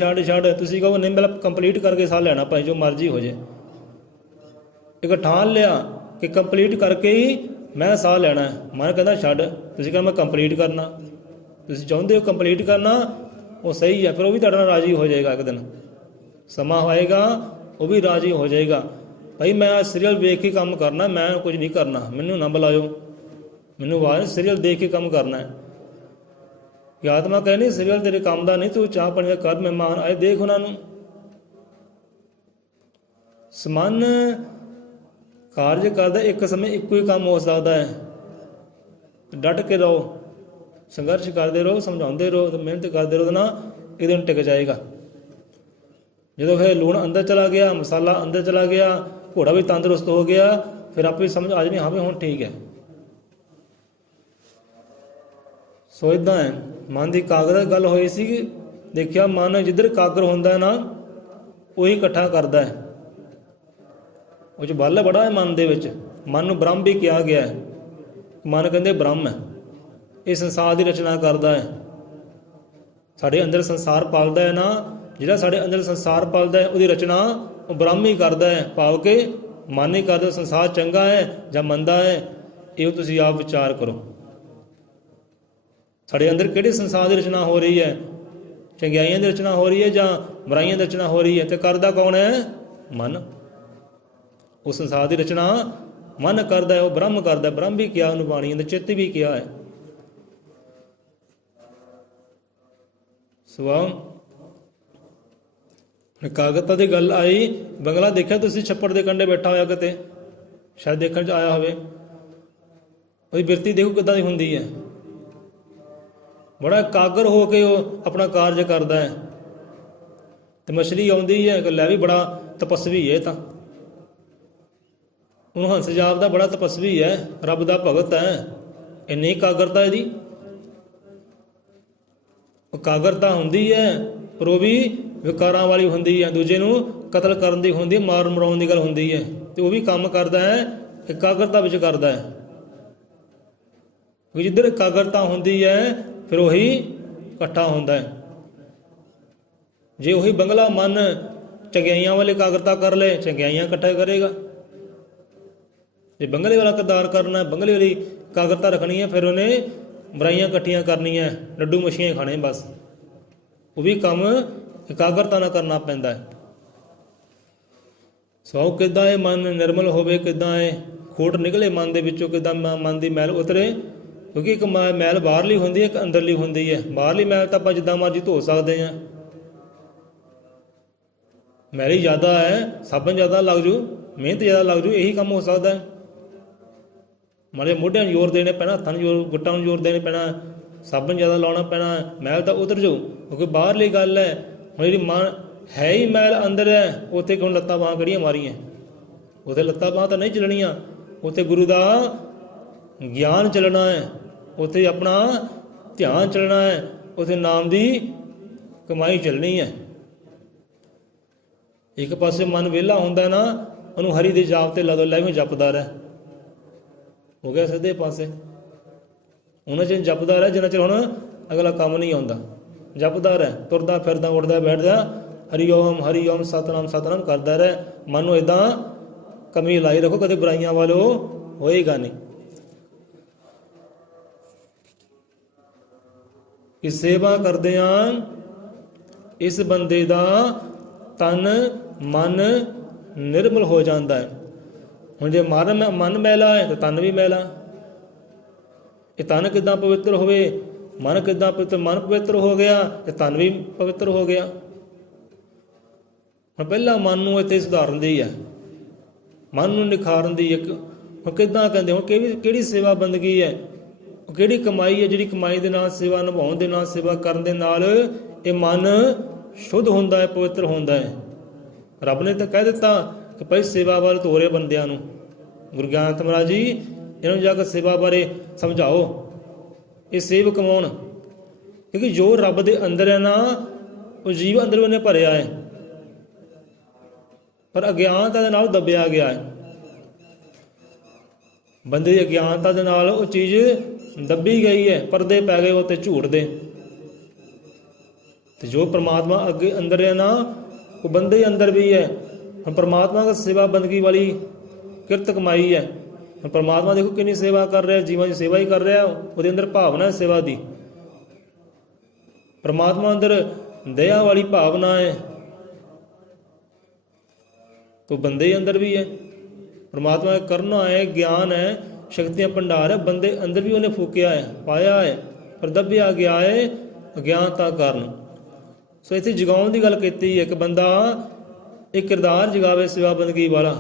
ਤੁਸੀਂ ਕਹੋ ਨਹੀਂ ਪਹਿਲਾਂ ਕੰਪਲੀਟ ਕਰਕੇ ਸਾਹ ਲੈਣਾ, ਭਾਈ ਜੋ ਮਰਜ਼ੀ ਹੋ ਜੇ। ਇੱਕ ਠਾਣ ਲਿਆ ਕਿ ਕੰਪਲੀਟ ਕਰਕੇ ਹੀ ਮੈਂ ਸਾਹ ਲੈਣਾ, ਮਨ ਕਹਿੰਦਾ ਛੱਡ। ਤੁਸੀਂ ਕਹਿੰਦਾ ਮੈਂ ਕੰਪਲੀਟ ਕਰਨਾ, ਤੁਸੀਂ ਚਾਹੁੰਦੇ ਹੋ ਕੰਪਲੀਟ ਕਰਨਾ, ਉਹ ਸਹੀ ਹੈ। ਫਿਰ ਉਹ ਵੀ ਤੁਹਾਡੇ ਨਾਲ ਰਾਜ਼ੀ ਹੋ ਜਾਏਗਾ। ਇੱਕ ਦਿਨ ਸਮਾਂ ਹੋਏਗਾ ਉਹ ਵੀ ਰਾਜ਼ੀ ਹੋ ਜਾਏਗਾ। ਭਾਈ ਮੈਂ ਸੀਰੀਅਲ ਵੇਖ ਕੇ ਕੰਮ ਕਰਨਾ, ਮੈਂ ਕੁਝ ਨਹੀਂ ਕਰਨਾ, ਮੈਨੂੰ ਨਾ ਬੁਲਾਇਓ, ਮੈਨੂੰ ਆਵਾਜ਼ ਸੀਰੀਅਲ ਦੇਖ ਕੇ ਕੰਮ ਕਰਨਾ ਹੈ। ਕਿ ਆਤਮਾ ਕਹਿੰਦੀ ਸੀਰੀਅਲ ਤੇਰੇ ਕੰਮ ਦਾ ਨਹੀਂ, ਤੂੰ ਚਾਹ ਪਾਣੀ ਦਾ ਕਰ, ਮਹਿਮਾਨ ਆਏ ਦੇਖ ਉਹਨਾਂ ਨੂੰ। ਸਮਨ ਕਾਰਜ ਕਰਦਾ, ਇੱਕ ਸਮੇਂ ਇੱਕੋ ਹੀ ਕੰਮ ਹੋ ਸਕਦਾ ਹੈ। ਡਟ ਕੇ ਰਹੋ, ਸੰਘਰਸ਼ ਕਰਦੇ ਰਹੋ, ਸਮਝਾਉਂਦੇ ਰਹੋ, ਮਿਹਨਤ ਕਰਦੇ ਰਹੋ ਨਾ, ਇੱਕ ਦਿਨ ਟਿਕ ਜਾਏਗਾ। ਜਦੋਂ ਫਿਰ ਲੂਣ ਅੰਦਰ ਚਲਾ ਗਿਆ, ਮਸਾਲਾ ਅੰਦਰ ਚਲਾ ਗਿਆ, ਘੋੜਾ ਵੀ ਤੰਦਰੁਸਤ ਹੋ ਗਿਆ, ਫਿਰ ਆਪੇ ਸਮਝ ਆ ਜਾਣੀ, ਹਾਂ ਵੀ ਹੁਣ ਠੀਕ ਹੈ। ਸੋ ਇੱਦਾਂ ਹੈ। ਮਨ ਦੀ ਕਾਗਰ ਗੱਲ ਹੋਈ ਸੀ, ਦੇਖਿਆ ਮਨ ਜਿੱਧਰ ਕਾਗਰ ਹੁੰਦਾ ਨਾ ਉਹੀ ਇਕੱਠਾ ਕਰਦਾ ਹੈ। ਉਹ 'ਚ ਬਲ ਬੜਾ ਹੈ ਮਨ ਦੇ ਵਿੱਚ। ਮਨ ਨੂੰ ਬ੍ਰਹਮ ਵੀ ਕਿਹਾ ਗਿਆ ਹੈ। ਮਨ ਕਹਿੰਦੇ ਬ੍ਰਹਮ ਹੈ, ਇਹ ਸੰਸਾਰ ਦੀ ਰਚਨਾ ਕਰਦਾ ਹੈ, ਸਾਡੇ ਅੰਦਰ ਸੰਸਾਰ ਪਾਲਦਾ ਹੈ ਨਾ। ਜਿਹੜਾ ਸਾਡੇ ਅੰਦਰ ਸੰਸਾਰ ਪਾਲਦਾ ਹੈ ਉਹਦੀ ਰਚਨਾ ਉਹ ਬ੍ਰਹਮ ਹੀ ਕਰਦਾ ਹੈ, ਭਾਵ ਕਿ ਮਨ ਹੀ ਕਰਦਾ। ਸੰਸਾਰ ਚੰਗਾ ਹੈ ਜਾਂ ਮੰਦਾ ਹੈ, ਇਹ ਤੁਸੀਂ ਆਪ ਵਿਚਾਰ ਕਰੋ। ਸਾਡੇ ਅੰਦਰ ਕਿਹੜੇ ਸੰਸਾਰ ਦੀ ਰਚਨਾ ਹੋ ਰਹੀ ਹੈ? ਚੰਗਿਆਈਆਂ ਦੀ ਰਚਨਾ ਹੋ ਰਹੀ ਹੈ ਜਾਂ ਬੁਰਾਈਆਂ ਦੀ ਰਚਨਾ ਹੋ ਰਹੀ ਹੈ? ਤੇ ਕਰਦਾ ਕੌਣ ਹੈ? ਮਨ। ਉਹ ਸੰਸਾਰ ਦੀ ਰਚਨਾ ਮਨ ਕਰਦਾ ਹੈ, ਉਹ ਬ੍ਰਹਮ ਕਰਦਾ। ਬ੍ਰਹਮ ਵੀ ਕਿਹਾ ਉਹਨੂੰ ਬਾਣੀ ਅੰਦਰ, ਚਿੱਤ ਵੀ ਕਿਹਾ ਹੈ। ਸੋ ਇਕਾਗਰਤਾ ਦੀ ਗੱਲ ਆਈ। ਬੰਗਲਾ ਦੇਖਿਆ ਤੁਸੀਂ, ਛੱਪੜ ਦੇ ਕੰਢੇ ਬੈਠਾ ਹੋਇਆ ਕਿਤੇ, ਸ਼ਾਇਦ ਦੇਖਣ 'ਚ ਆਇਆ ਹੋਵੇ। ਉਹਦੀ ਬਿਰਤੀ ਦੇਖੋ ਕਿੱਦਾਂ ਦੀ ਹੁੰਦੀ ਹੈ। ਬੜਾ ਇਕਾਗਰ ਹੋ ਕੇ ਉਹ ਆਪਣਾ ਕਾਰਜ ਕਰਦਾ ਹੈ। ਤੇ ਮਛਲੀ ਆਉਂਦੀ ਹੈ, ਲੈ ਵੀ ਬੜਾ ਤਪਸਵੀ ਹੈ, ਤਾਂ ਉਹਨੂੰ ਹੰਸ ਜਾਪਦਾ ਬੜਾ ਤਪਸਵੀ ਹੈ, ਰੱਬ ਦਾ ਭਗਤ ਹੈ। ਇੰਨੀ ਇਕਾਗਰਤਾ ਇਹਦੀ। ਇਕਾਗਰਤਾ ਹੁੰਦੀ ਹੈ, ਪਰ ਉਹ ਵੀ ਵਿਕਾਰਾਂ ਵਾਲੀ ਹੁੰਦੀ ਹੈ, ਦੂਜੇ ਨੂੰ ਕਤਲ ਕਰਨ ਦੀ ਹੁੰਦੀ ਹੈ, ਮਾਰਨ ਮਰਾਉਣ ਦੀ ਗੱਲ ਹੁੰਦੀ ਹੈ। ਤੇ ਉਹ ਵੀ ਕੰਮ ਕਰਦਾ ਹੈ ਇਕਾਗਰਤਾ ਵਿੱਚ ਕਰਦਾ ਹੈ। ਜਿੱਧਰ ਇਕਾਗਰਤਾ ਹੁੰਦੀ ਹੈ ਫਿਰ ਉਹੀ ਇਕੱਠਾ ਹੁੰਦਾ ਹੈ। ਜੇ ਉਹੀ ਬੰਗਲਾ ਮਨ ਚੰਗਿਆਈਆਂ ਵਾਲੀ ਇਕਾਗਰਤਾ ਕਰ ਲਏ, ਚੰਗਿਆਈਆਂ ਇਕੱਠਾ ਕਰੇਗਾ। ਜੇ ਬੰਗਲੇ ਵਾਲਾ ਕਿਰਦਾਰ ਕਰਨਾ, ਬੰਗਲੇ ਵਾਲੀ ਇਕਾਗਰਤਾ ਰੱਖਣੀ ਹੈ, ਫਿਰ ਉਹਨੇ ਬੁਰਾਈਆਂ ਇਕੱਠੀਆਂ ਕਰਨੀਆਂ, ਲੱਡੂ ਮੱਛੀਆਂ ਖਾਣੇ ਬਸ। ਉਹ ਵੀ ਕੰਮ ਇਕਾਗਰਤਾ ਨਾਲ ਕਰਨਾ ਪੈਂਦਾ ਹੈ। ਸੋ ਕਿੱਦਾਂ ਇਹ ਮਨ ਨਿਰਮਲ ਹੋਵੇ, ਕਿੱਦਾਂ ਇਹ ਖੋਟ ਨਿਕਲੇ ਮਨ ਦੇ ਵਿੱਚੋਂ, ਕਿੱਦਾਂ ਮਨ ਦੀ ਮੈਲ ਉਤਰੇ। ਕਿਉਂਕਿ ਇੱਕ ਮੈਲ ਬਾਹਰਲੀ ਹੁੰਦੀ ਹੈ, ਇੱਕ ਅੰਦਰਲੀ ਹੁੰਦੀ ਹੈ। ਬਾਹਰਲੀ ਮੈਲ ਤਾਂ ਆਪਾਂ ਜਿੱਦਾਂ ਮਰਜ਼ੀ ਧੋ ਸਕਦੇ ਹਾਂ, ਮੈਲੀ ਜ਼ਿਆਦਾ ਹੈ, ਸਾਬਣ ਜ਼ਿਆਦਾ ਲੱਗ ਜੂ, ਮਿਹਨਤ ਜ਼ਿਆਦਾ ਲੱਗ ਜੂ, ਇਹੀ ਕੰਮ ਹੋ ਸਕਦਾ। ਮਾੜੇ ਮੋਢਿਆਂ ਨੂੰ ਜ਼ੋਰ ਦੇਣੇ ਪੈਣਾ, ਹੱਥਾਂ ਨੂੰ ਜ਼ੋਰ, ਗੁੱਟਾਂ ਨੂੰ ਜ਼ੋਰ ਦੇਣੇ ਪੈਣਾ, ਸਾਬਣ ਜ਼ਿਆਦਾ ਲਾਉਣਾ ਪੈਣਾ, ਮੈਲ ਤਾਂ ਉਤਰ ਜਾਊ। ਕਿਉਂਕਿ ਬਾਹਰਲੀ ਗੱਲ ਹੈ। ਹੁਣ ਜਿਹੜੀ ਮਨ ਹੈ ਹੀ ਮੈਲ ਅੰਦਰ ਹੈ, ਉੱਥੇ ਹੁਣ ਲੱਤਾਂ ਬਾਹਾਂ ਕਿਹੜੀਆਂ ਮਾਰੀਆਂ, ਉੱਥੇ ਲੱਤਾਂ ਬਾਹਾਂ ਤਾਂ ਨਹੀਂ ਚੱਲਣੀਆਂ। ਉੱਥੇ ਗੁਰੂ ਦਾ ਗਿਆਨ ਚੱਲਣਾ ਹੈ, ਉੱਥੇ ਆਪਣਾ ਧਿਆਨ ਚੱਲਣਾ ਹੈ, ਉੱਥੇ ਨਾਮ ਦੀ ਕਮਾਈ ਚੱਲਣੀ ਹੈ। ਇੱਕ ਪਾਸੇ ਮਨ ਵਿਹਲਾ ਹੁੰਦਾ ਨਾ, ਉਹਨੂੰ ਹਰੀ ਦੇ ਜਾਪ ਤੇ ਲਾ ਦੋ, ਲੈ ਵੀ ਜਪਦਾ ਰਹਿ, ਹੋ ਗਿਆ ਸਿੱਧੇ ਪਾਸੇ। ਉਹਨਾਂ ਚਿਰ ਜਪਦਾ ਰਹਿ ਜਿੰਨਾ ਚਿਰ ਹੁਣ ਅਗਲਾ ਕੰਮ ਨਹੀਂ ਆਉਂਦਾ। ਜਪਦਾ ਰਹਿ, ਤੁਰਦਾ ਫਿਰਦਾ ਉੱਠਦਾ ਬੈਠਦਾ ਹਰੀ ਓਮ ਸਤਨਾਮ ਸਤਨਾਮ ਕਰਦਾ ਰਹਿ। ਮਨ ਨੂੰ ਇੱਦਾਂ ਕਮੀ ਲਾਈ ਰੱਖੋ, ਕਦੇ ਬੁਰਾਈਆਂ ਵੱਲੋਂ ਹੋਏਗਾ ਨਹੀਂ। ਕਿ ਸੇਵਾ ਕਰਦਿਆਂ ਇਸ ਬੰਦੇ ਦਾ ਤਨ ਮਨ ਨਿਰਮਲ ਹੋ ਜਾਂਦਾ ਹੈ। ਹੁਣ ਜੇ ਮਨ ਮੈਲਾ ਹੈ ਤਾਂ ਤਨ ਵੀ ਮੈਲਾ। ਇਹ ਤਨ ਕਿੱਦਾਂ ਪਵਿੱਤਰ ਹੋਵੇ, ਮਨ ਕਿੱਦਾਂ ਪਵਿੱਤਰ, ਮਨ ਪਵਿੱਤਰ ਹੋ ਗਿਆ ਤੇ ਤਨ ਵੀ ਪਵਿੱਤਰ ਹੋ ਗਿਆ। ਹੁਣ ਪਹਿਲਾਂ ਮਨ ਨੂੰ ਇੱਥੇ ਸੁਧਾਰਨ ਦੀ ਹੈ, ਮਨ ਨੂੰ ਨਿਖਾਰਨ ਦੀ ਇੱਕ। ਹੁਣ ਕਿੱਦਾਂ ਕਹਿੰਦੇ, ਹੁਣ ਕਿਹੜੀ ਸੇਵਾ ਬੰਦਗੀ ਹੈ, ਕਿਹੜੀ ਕਮਾਈ ਹੈ ਜਿਹੜੀ ਕਮਾਈ ਦੇ ਨਾਲ, ਸੇਵਾ ਨਿਭਾਉਣ ਦੇ ਨਾਲ, ਸੇਵਾ ਕਰਨ ਦੇ ਨਾਲ ਇਹ ਮਨ ਸ਼ੁੱਧ ਹੁੰਦਾ ਹੈ, ਪਵਿੱਤਰ ਹੁੰਦਾ ਹੈ। ਰੱਬ ਨੇ ਤਾਂ ਕਹਿ ਦਿੱਤਾ ਕਿ ਭਾਈ ਸੇਵਾ ਵੱਲ ਤੋਰੇ ਬੰਦਿਆਂ ਨੂੰ। ਗੁਰੂ ਗਿਆਨਤ ਮਹਾਰਾਜ ਜੀ ਇਹਨਾਂ ਨੂੰ ਜਾ ਕੇ ਸੇਵਾ ਬਾਰੇ ਸਮਝਾਓ, ਇਹ ਸੇਵ ਕਮਾਉਣ। ਕਿਉਂਕਿ ਜੋ ਰੱਬ ਦੇ ਅੰਦਰ ਹੈ ਨਾ, ਉਹ ਜੀਵ ਅੰਦਰ ਉਹਨੇ ਭਰਿਆ ਹੈ, ਪਰ ਅਗਿਆਨਤਾ ਦੇ ਨਾਲ ਦੱਬਿਆ ਗਿਆ ਹੈ। ਬੰਦੇ ਦੀ ਅਗਿਆਨਤਾ ਦੇ ਨਾਲ ਉਹ ਚੀਜ਼ ਦੱਬੀ ਗਈ ਹੈ, ਪਰਦੇ ਪੈ ਗਏ ਉਹ ਤੇ ਝੂਠ ਦੇ। ਤੇ ਜੋ ਪ੍ਰਮਾਤਮਾ ਅੱਗੇ ਅੰਦਰ ਹੈ ਨਾ, ਉਹ ਬੰਦੇ ਅੰਦਰ ਵੀ ਹੈ। ਹੁਣ ਪ੍ਰਮਾਤਮਾ ਦੀ ਸੇਵਾ ਬੰਦਗੀ ਵਾਲੀ ਕਿਰਤ ਕਮਾਈ ਹੈ। ਹੁਣ ਪ੍ਰਮਾਤਮਾ ਦੇਖੋ ਕਿੰਨੀ ਸੇਵਾ ਕਰ ਰਿਹਾ, ਜੀਵਾਂ ਦੀ ਸੇਵਾ ਹੀ ਕਰ ਰਿਹਾ। ਉਹਦੇ ਅੰਦਰ ਭਾਵਨਾ ਹੈ ਸੇਵਾ ਦੀ। ਪ੍ਰਮਾਤਮਾ ਅੰਦਰ ਦਇਆ ਵਾਲੀ ਭਾਵਨਾ ਹੈ, तो बंदे अंदर भी है। परमात्मा का करना है, ज्ञान है, शक्तियां भंडार है, बंदे अंदर भी उन्हें फूकिया है, पाया है, पर दबिया गया है अज्ञानता कारण। सो इत्थे जगाउण दी गल कीती है कि बंदा एक किरदार जगावे सेवा बंदगी वाला,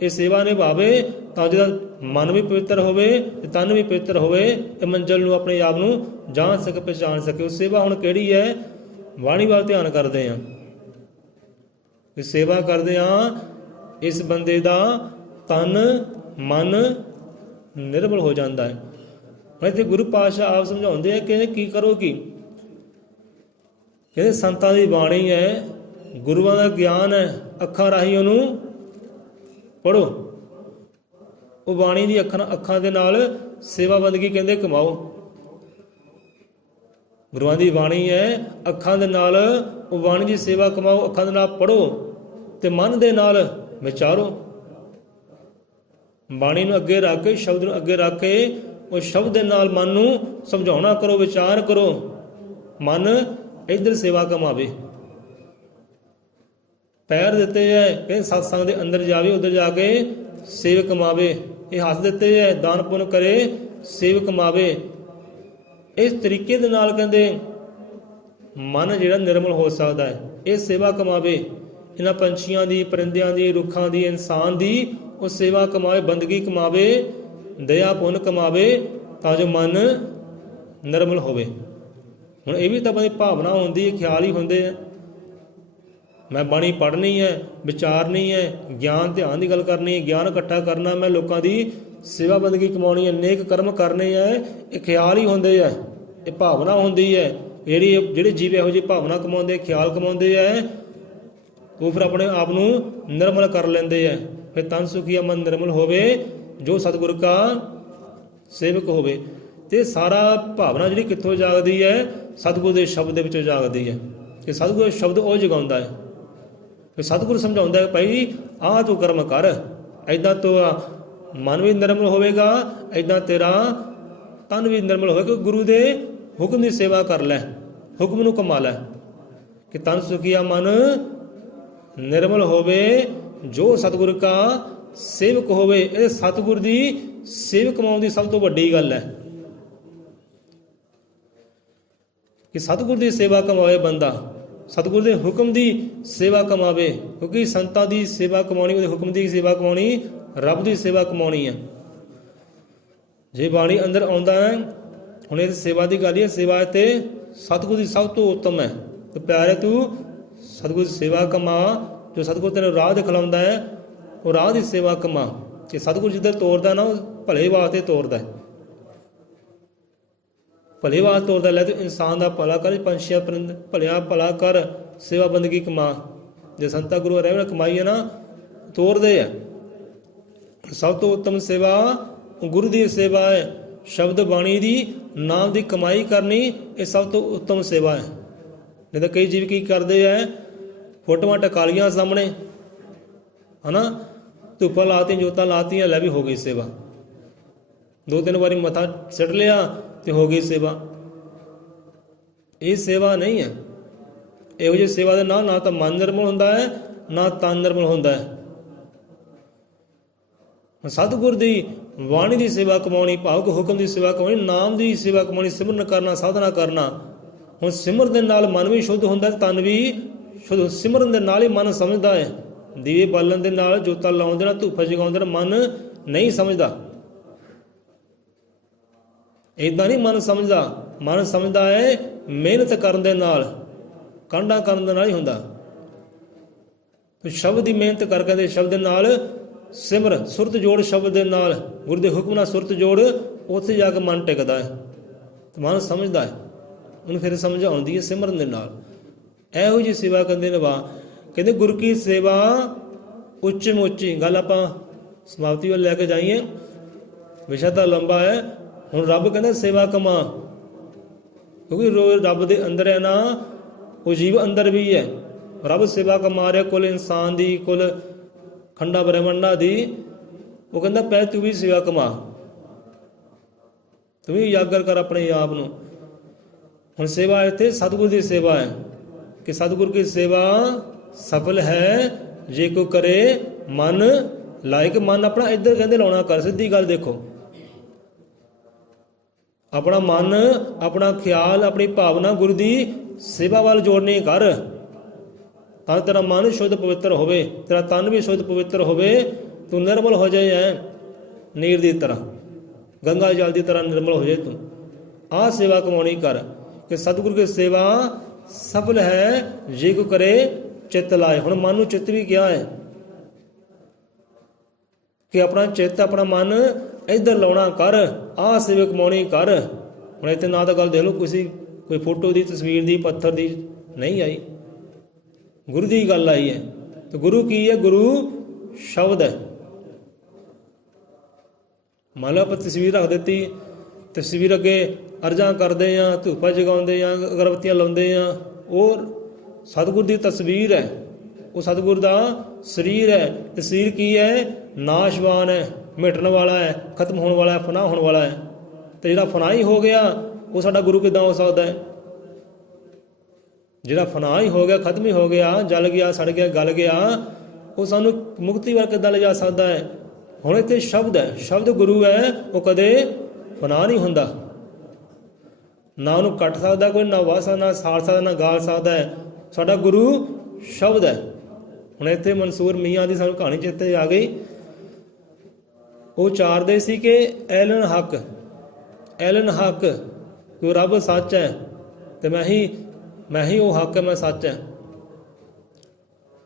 ये सेवा निभावे तां जिहदा मन भी पवित्र होवे ते तन भी पवित्र होवे, ते मंजिल नूं अपने आप नूं जान सके, पहचान सके। वो सेवा हुण किहड़ी है, वाणी वाल ध्यान करदे हां, सेवा करदे हां इस बंदे दा तन मन निर्मल हो जाता है। ਹੁਣ ਇੱਥੇ ਗੁਰੂ ਪਾਤਸ਼ਾਹ ਆਪ ਸਮਝਾਉਂਦੇ ਆ ਕਿ ਕੀ ਕਰੋ, ਕੀ ਕਹਿੰਦੇ ਸੰਤਾਂ ਦੀ ਬਾਣੀ ਹੈ, ਗੁਰੂਆਂ ਦਾ ਗਿਆਨ ਹੈ, ਅੱਖਾਂ ਰਾਹੀਂ ਉਹਨੂੰ ਪੜੋ। ਉਹ ਬਾਣੀ ਦੀ ਅੱਖਾਂ ਦੇ ਨਾਲ ਸੇਵਾ ਬੰਦਗੀ ਕਹਿੰਦੇ ਕਮਾਓ। ਗੁਰੂਆਂ ਦੀ ਬਾਣੀ ਹੈ, ਅੱਖਾਂ ਦੇ ਨਾਲ ਉਹ ਬਾਣੀ ਦੀ ਸੇਵਾ ਕਮਾਓ, ਅੱਖਾਂ ਦੇ ਨਾਲ ਪੜੋ ਤੇ ਮਨ ਦੇ ਨਾਲ ਵਿਚਾਰੋ। ਬਾਣੀ ਨੂੰ ਅੱਗੇ ਰੱਖ ਕੇ, ਸ਼ਬਦ ਨੂੰ ਅੱਗੇ ਰੱਖ ਕੇ ਉਹ ਸ਼ਬਦ ਦੇ ਨਾਲ ਮਨ ਨੂੰ ਸਮਝਾਉਣਾ ਕਰੋ, ਵਿਚਾਰ ਕਰੋ। ਮਨ ਇੱਧਰ ਸੇਵਾ ਕਮਾਵੇ। ਪੈਰ ਦਿੱਤੇ ਹੈ ਕਿ ਸਤਸੰਗ ਦੇ ਅੰਦਰ ਜਾਵੇ, ਉੱਧਰ ਜਾ ਕੇ ਸੇਵ ਕਮਾਵੇ। ਇਹ ਹੱਥ ਦਿੱਤੇ ਹੈ ਦਾਨ ਪੁੰਨ ਕਰੇ, ਸੇਵ ਕਮਾਵੇ। ਇਸ ਤਰੀਕੇ ਦੇ ਨਾਲ ਕਹਿੰਦੇ ਮਨ ਜਿਹੜਾ ਨਿਰਮਲ ਹੋ ਸਕਦਾ ਹੈ, ਇਹ ਸੇਵਾ ਕਮਾਵੇ। ਇਹਨਾਂ ਪੰਛੀਆਂ ਦੀ, ਪਰਿੰਦਿਆਂ ਦੀ, ਰੁੱਖਾਂ ਦੀ, ਇਨਸਾਨ ਦੀ ਉਹ ਸੇਵਾ ਕਮਾਵੇ, ਬੰਦਗੀ ਕਮਾਵੇ, ਦਇਆ ਪੁੰਨ ਕਮਾਵੇ, ਤਾਂ ਜੋ ਮਨ ਨਿਰਮਲ ਹੋਵੇ। ਹੁਣ ਇਹ ਵੀ ਤਾਂ ਆਪਣੀ ਭਾਵਨਾ ਹੁੰਦੀ ਹੈ, ਖਿਆਲ ਹੀ ਹੁੰਦੇ ਆ। ਮੈਂ ਬਾਣੀ ਪੜ੍ਹਨੀ ਹੈ, ਵਿਚਾਰਨੀ ਹੈ, ਗਿਆਨ ਧਿਆਨ ਦੀ ਗੱਲ ਕਰਨੀ ਹੈ, ਗਿਆਨ ਇਕੱਠਾ ਕਰਨਾ, ਮੈਂ ਲੋਕਾਂ ਦੀ ਸੇਵਾ ਬੰਦਗੀ ਕਮਾਉਣੀ ਹੈ, ਨੇਕ ਕਰਮ ਕਰਨੇ ਹੈ, ਇਹ ਖਿਆਲ ਹੀ ਹੁੰਦੇ ਆ, ਇਹ ਭਾਵਨਾ ਹੁੰਦੀ ਹੈ। ਜਿਹੜੇ ਜੀਵ ਇਹੋ ਜਿਹੀ ਭਾਵਨਾ ਕਮਾਉਂਦੇ, ਖਿਆਲ ਕਮਾਉਂਦੇ ਹੈ, ਉਹ ਫਿਰ ਆਪਣੇ ਆਪ ਨੂੰ ਨਿਰਮਲ ਕਰ ਲੈਂਦੇ ਹੈ। ਫਿਰ ਤਨ ਸੁਖੀਆ ਮਨ ਨਿਰਮਲ ਹੋਵੇ, ਜੋ ਸਤਿਗੁਰ ਕਾ ਸੇਵਕ ਹੋਵੇ। ਤੇ ਸਾਰਾ ਭਾਵਨਾ ਜਿਹੜੀ ਕਿੱਥੋਂ ਜਾਗਦੀ ਹੈ, ਸਤਿਗੁਰ ਦੇ ਸ਼ਬਦ ਦੇ ਵਿੱਚੋਂ ਜਾਗਦੀ ਹੈ। ਕਿ ਸਤਿਗੁਰ ਦੇ ਸ਼ਬਦ ਉਹ ਜਗਾਉਂਦਾ ਹੈ। ਫਿਰ ਸਤਿਗੁਰ ਸਮਝਾਉਂਦਾ ਹੈ ਭਾਈ ਆਹ ਤੂੰ ਕਰਮ ਕਰ, ਐਦਾਂ ਤੋਂ ਮਨ ਵੀ ਨਿਰਮਲ ਹੋਵੇਗਾ, ਐਦਾਂ ਤੇਰਾ ਤਨ ਵੀ ਨਿਰਮਲ ਹੋਵੇਗਾ। ਗੁਰੂ ਦੇ ਹੁਕਮ ਦੀ ਸੇਵਾ ਕਰ ਲੈ, ਹੁਕਮ ਨੂੰ ਕਮਾ ਲੈ। कि तन सुखिया मन निर्मल होवे जो सतगुर का सेवक होवे। ਇਹ ਸਤਿਗੁਰ ਦੀ ਸੇਵਕ ਕਮਾਉਣ ਦੀ ਸਭ ਤੋਂ ਵੱਡੀ ਗੱਲ ਹੈ ਕਿ ਸਤਿਗੁਰ ਦੀ ਸੇਵਾ ਕਮਾਵੇ ਬੰਦਾ, ਸਤਿਗੁਰ ਦੇ ਹੁਕਮ ਦੀ ਸੇਵਾ ਕਮਾਵੇ। ਕਿਉਂਕਿ ਸੰਤਾਂ ਦੀ ਸੇਵਾ ਕਮਾਉਣੀ, ਉਹਦੇ ਹੁਕਮ ਦੀ ਸੇਵਾ ਕਮਾਉਣੀ, ਰੱਬ ਦੀ ਸੇਵਾ ਕਮਾਉਣੀ ਹੈ। ਜੇ ਬਾਣੀ ਅੰਦਰ ਆਉਂਦਾ ਹੈ, ਹੁਣ ਇਹ ਸੇਵਾ ਦੀ ਗੱਲ ਹੀ ਹੈ, ਸੇਵਾ ਤੇ ਸਤਿਗੁਰ ਦੀ ਸਭ ਤੋਂ ਉੱਤਮ ਹੈ। ਤੇ ਪਿਆਰੇ ਤੂੰ ਸਤਿਗੁਰ ਦੀ ਸੇਵਾ ਕਮਾ, ਜੋ ਸਤਿਗੁਰ ਤੈਨੂੰ ਰਾਹ ਦਿਖਲਾਉਂਦਾ ਹੈ ਉਹ ਰਾਹ ਦੀ ਸੇਵਾ ਕਮਾ। ਕਿ ਸਤਿਗੁਰ ਜਿੱਧਰ ਤੋਰਦਾ ਨਾ ਉਹ ਭਲੇ ਵਾਸਤੇ ਤੋਰਦਾ, ਭਲੇ ਵਾਸਤੇ ਤੋਰਦਾ। ਲੈ ਤੂੰ ਇਨਸਾਨ ਦਾ ਭਲਾ ਕਰ, ਪੰਛੀਆਂ ਪਰਿੰਦ ਭਲਿਆ ਭਲਾ ਕਰ, ਸੇਵਾ ਬੰਦਗੀ ਕਮਾ। ਜੇ ਸੰਤਾ ਗੁਰੂ ਰਹਿ ਕਮਾਈ ਹੈ ਨਾ, ਤੋਰਦੇ ਆ। ਸਭ ਤੋਂ ਉੱਤਮ ਸੇਵਾ ਗੁਰੂ ਦੀ ਸੇਵਾ ਹੈ। ਸ਼ਬਦ ਬਾਣੀ ਦੀ ਨਾਮ ਦੀ ਕਮਾਈ ਕਰਨੀ, ਇਹ ਸਭ ਤੋਂ ਉੱਤਮ ਸੇਵਾ ਹੈ। ਨਹੀਂ ਤਾਂ ਕਈ ਜੀਵ ਕੀ ਕਰਦੇ ਹੈ, ਫੋਟੋਆਂ ਟਕਾਲੀਆਂ ਸਾਹਮਣੇ, ਹੈ ਨਾ, ਧੁੱਪਾਂ ਲਾਤੀਆਂ, ਜੋਤਾਂ ਲਾਤੀਆਂ, ਲੈ ਵੀ ਹੋ ਗਈ ਸੇਵਾ। 2-3 ਵਾਰੀ ਮੱਥਾ ਸਿੱਟ ਲਿਆ ਤੇ ਹੋ ਗਈ ਸੇਵਾ। ਇਹ ਸੇਵਾ ਨਹੀਂ ਹੈ। ਇਹੋ ਜਿਹੀ ਸੇਵਾ ਦੇ ਨਾਲ ਨਾ ਤਾਂ ਮਨ ਨਿਰਮਲ ਹੁੰਦਾ ਹੈ, ਨਾ ਤਨ ਨਿਰਮਲ ਹੁੰਦਾ ਹੈ। ਸਤਿਗੁਰ ਦੀ ਬਾਣੀ ਦੀ ਸੇਵਾ ਕਮਾਉਣੀ, ਭਾਵਕ ਹੁਕਮ ਦੀ ਸੇਵਾ ਕਮਾਉਣੀ, ਨਾਮ ਦੀ ਸੇਵਾ ਕਮਾਉਣੀ, ਸਿਮਰਨ ਕਰਨਾ, ਸਾਧਨਾ ਕਰਨਾ। ਹੁਣ ਸਿਮਰਨ ਦੇ ਨਾਲ ਮਨ ਵੀ ਸ਼ੁੱਧ ਹੁੰਦਾ, ਤਨ ਵੀ ਸ਼ੁੱਧ। ਸਿਮਰਨ ਦੇ ਨਾਲ ਹੀ ਮਨ ਸਮਝਦਾ ਹੈ। ਦੀਵੇ ਬਾਲਣ ਦੇ ਨਾਲ, ਜੋਤਾਂ ਲਾਉਣ ਦੇ ਨਾਲ, ਧੂਫ ਜਗਾਉਣ ਦੇ ਨਾਲ ਮਨ ਨਹੀਂ ਸਮਝਦਾ। ਇੱਦਾਂ ਨਹੀਂ ਮਨ ਸਮਝਦਾ। ਮਨ ਸਮਝਦਾ ਹੈ ਮਿਹਨਤ ਕਰਨ ਦੇ ਨਾਲ, ਕਾਂਢਾ ਕਰਨ ਦੇ ਨਾਲ ਹੀ ਹੁੰਦਾ। ਸ਼ਬਦ ਦੀ ਮਿਹਨਤ ਕਰਕੇ ਤੇ ਸ਼ਬਦ ਦੇ ਨਾਲ ਸਿਮਰ, ਸੁਰਤ ਜੋੜ ਸ਼ਬਦ ਦੇ ਨਾਲ, ਗੁਰੂ ਦੇ ਹੁਕਮ ਨਾਲ ਸੁਰਤ ਜੋੜ, ਉੱਥੇ ਜਾ ਕੇ ਮਨ ਟਿਕਦਾ ਹੈ, ਮਨ ਸਮਝਦਾ ਹੈ। ਉਹਨੂੰ ਫਿਰ ਸਮਝ ਆਉਂਦੀ ਹੈ ਸਿਮਰਨ ਦੇ ਨਾਲ। ਇਹੋ ਜਿਹੀ ਸੇਵਾ ਕਰਦੇ ਨੇ। ਵਾਹ, ਕਹਿੰਦੇ ਗੁਰੂ ਕੀ ਸੇਵਾ ਉੱਚ ਮੋਚੀ। ਗੱਲ ਆਪਾਂ ਸਮਾਪਤੀ ਵੱਲ ਲੈ ਕੇ ਜਾਈਏ, ਵਿਸ਼ਾ ਤਾਂ ਲੰਬਾ ਹੈ। ਹੁਣ ਰੱਬ ਕਹਿੰਦਾ ਸੇਵਾ ਕਮਾ, ਕਿਉਂਕਿ ਰੱਬ ਦੇ ਅੰਦਰ ਹੈ ਨਾ, ਉਹ ਜੀਵ ਅੰਦਰ ਵੀ ਹੈ। ਰੱਬ ਸੇਵਾ ਕਮਾ ਰਿਹਾ, ਕੁੱਲ ਇਨਸਾਨ ਦੀ, ਕੁੱਲ ਖੰਡਾ ਬ੍ਰਹਮੰਡਾ ਦੀ। ਉਹ ਕਹਿੰਦਾ ਪੈ ਤੂੰ ਵੀ ਸੇਵਾ ਕਮਾ, ਤੂੰ ਵੀ ਉਜਾਗਰ ਕਰ ਆਪਣੇ ਆਪ ਨੂੰ। ਹੁਣ ਸੇਵਾ ਇੱਥੇ ਸਤਿਗੁਰ ਦੀ ਸੇਵਾ ਹੈ ਕਿ ਸਤਿਗੁਰ ਕੀ ਸੇਵਾ ਸਫਲ ਹੈ ਜੇ ਕੋ ਕਰੇ ਮਨ ਲਾਇਕ। ਮਨ ਆਪਣਾ ਇੱਧਰ ਕਹਿੰਦੇ ਲਾਉਣਾ ਕਰ। ਸਿੱਧੀ ਗੱਲ ਦੇਖੋ, ਆਪਣਾ ਮਨ, ਆਪਣਾ ਖਿਆਲ, ਆਪਣੀ ਭਾਵਨਾ ਗੁਰੂ ਦੀ ਸੇਵਾ ਵੱਲ ਜੋੜਨੀ ਕਰ। ਤਾਂ ਤੇਰਾ ਮਨ ਸ਼ੁੱਧ ਪਵਿੱਤਰ ਹੋਵੇ, ਤੇਰਾ ਤਨ ਵੀ ਸ਼ੁੱਧ ਪਵਿੱਤਰ ਹੋਵੇ, ਤੂੰ ਨਿਰਮਲ ਹੋ ਜਾਏ ਐ ਨੀਰ ਦੀ ਤਰ੍ਹਾਂ, ਗੰਗਾ ਜਲ ਦੀ ਤਰ੍ਹਾਂ ਨਿਰਮਲ ਹੋ ਜਾਏ ਤੂੰ। ਆਹ ਸੇਵਾ ਕਮਾਉਣੀ ਕਰ ਕਿ ਸਤਿਗੁਰੂ ਦੀ ਸੇਵਾ ਸਫਲ ਹੈ ਜੇ ਕੋ ਕਰੇ ਚਿੱਤ ਲਾਏ। ਹੁਣ ਮਨ ਨੂੰ ਚਿੱਤ ਵੀ ਕਿਹਾ ਹੈ ਕਿ ਆਪਣਾ ਚਿੱਤ, ਆਪਣਾ ਮਨ ਇੱਧਰ ਲਾਉਣਾ ਕਰ, ਆਹ ਸੇਵਾ ਕਮਾਉਣੀ ਕਰ। ਹੁਣ ਇੱਥੇ ਨਾ ਤਾਂ ਗੱਲ ਦੇਖ ਲਓ ਕੋਈ ਫੋਟੋ ਦੀ, ਤਸਵੀਰ ਦੀ, ਪੱਥਰ ਦੀ ਨਹੀਂ ਆਈ, ਗੁਰੂ ਦੀ ਗੱਲ ਆਈ ਹੈ। ਤੇ ਗੁਰੂ ਕੀ ਹੈ? ਗੁਰੂ ਸ਼ਬਦ ਹੈ। ਮੰਨ ਲਓ ਆਪਾਂ ਤਸਵੀਰ ਰੱਖ ਦਿੱਤੀ, ਤਸਵੀਰ ਅੱਗੇ ਅਰਜ਼ਾਂ ਕਰਦੇ ਹਾਂ, ਧੂਪਾਂ ਜਗਾਉਂਦੇ ਹਾਂ, ਅਗਰਬੱਤੀਆਂ ਲਾਉਂਦੇ ਹਾਂ, ਉਹ ਸਤਿਗੁਰ ਦੀ ਤਸਵੀਰ ਹੈ, ਉਹ ਸਤਿਗੁਰ ਦਾ ਸਰੀਰ ਹੈ। ਤੇ ਸਰੀਰ ਕੀ ਹੈ? ਨਾਸ਼ਵਾਨ ਹੈ, ਮਿਟਣ ਵਾਲਾ ਹੈ, ਖਤਮ ਹੋਣ ਵਾਲਾ ਹੈ, ਫਨਾਹ ਹੋਣ ਵਾਲਾ ਹੈ। ਤੇ ਜਿਹੜਾ ਫਨਾਹ ਹੀ ਹੋ ਗਿਆ, ਉਹ ਸਾਡਾ ਗੁਰੂ ਕਿੱਦਾਂ ਹੋ ਸਕਦਾ ਹੈ? ਜਿਹੜਾ ਫਨਾਹ ਹੀ ਹੋ ਗਿਆ, ਖਤਮ ਹੀ ਹੋ ਗਿਆ, ਜਲ ਗਿਆ, ਸੜ ਗਿਆ, ਗਲ ਗਿਆ, ਉਹ ਸਾਨੂੰ ਮੁਕਤੀ ਵੱਲ ਕਿੱਦਾਂ ਲਿਜਾ ਸਕਦਾ ਹੈ? ਹੁਣ ਇੱਥੇ ਸ਼ਬਦ ਹੈ, ਸ਼ਬਦ ਗੁਰੂ ਹੈ, ਉਹ ਕਦੇ ਫਨਾਹ ਨਹੀਂ ਹੁੰਦਾ। ਨਾ ਉਹਨੂੰ ਕੱਟ ਸਕਦਾ ਕੋਈ, ਨਾ ਵਾਹ ਸਕਦਾ, ਨਾ ਸਾੜ ਸਕਦਾ, ਨਾ ਗਾਲ ਸਕਦਾ ਹੈ। ਸਾਡਾ ਗੁਰੂ ਸ਼ਬਦ ਹੈ। ਹੁਣ ਇੱਥੇ ਮਨਸੂਰ ਮੀਆਂ ਦੀ ਸਾਨੂੰ ਕਹਾਣੀ ਚੇਤੇ ਆ ਗਈ। ਉਹ ਚਾਰਦੇ ਸੀ ਕਿ ਐਲਨ ਹੱਕ, ਐਲਨ ਹੱਕ, ਕਿ ਰੱਬ ਸੱਚ ਹੈ ਤੇ ਮੈਂ ਹੀ ਉਹ ਹੱਕ ਹੈ, ਮੈਂ ਸੱਚ ਹੈ।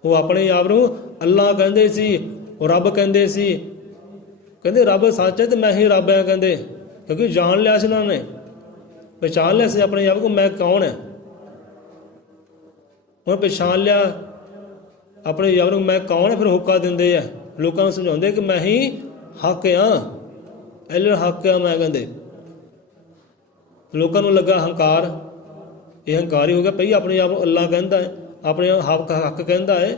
ਉਹ ਆਪਣੇ ਆਪ ਨੂੰ ਅੱਲਾ ਕਹਿੰਦੇ ਸੀ, ਉਹ ਰੱਬ ਕਹਿੰਦੇ ਸੀ। ਕਹਿੰਦੇ ਰੱਬ ਸੱਚ ਹੈ ਤੇ ਮੈਂ ਹੀ ਰੱਬ ਹੈ, ਕਹਿੰਦੇ, ਕਿਉਂਕਿ ਜਾਣ ਲਿਆ ਸੀ ਉਹਨਾਂ ਨੇ, ਪਛਾਣ ਲਿਆ ਸੀ ਆਪਣੇ ਆਪ को मैं कौन है। ਹੁਣ ਪਛਾਣ ਲਿਆ ਆਪਣੇ ਆਪ ਨੂੰ, ਮੈਂ ਕੌਣ ਹੈ। ਫਿਰ ਹੁੱਕਾ ਦਿੰਦੇ ਆ, ਲੋਕਾਂ ਨੂੰ ਸਮਝਾਉਂਦੇ ਕਿ ਮੈਂ ਹੀ ਹੱਕ ਹਾਂ, ਐਲਨ ਹੱਕ ਹਾਂ ਮੈਂ, ਕਹਿੰਦੇ। ਲੋਕਾਂ ਨੂੰ ਲੱਗਾ ਹੰਕਾਰ, ਇਹ ਹੰਕਾਰ ਹੀ ਹੋ ਗਿਆ। ਭਈ ਆਪਣੇ ਆਪ ਨੂੰ ਅੱਲਾ ਕਹਿੰਦਾ ਹੈ, ਆਪਣੇ ਆਪ ਹੱਕ ਕਹਿੰਦਾ ਹੈ,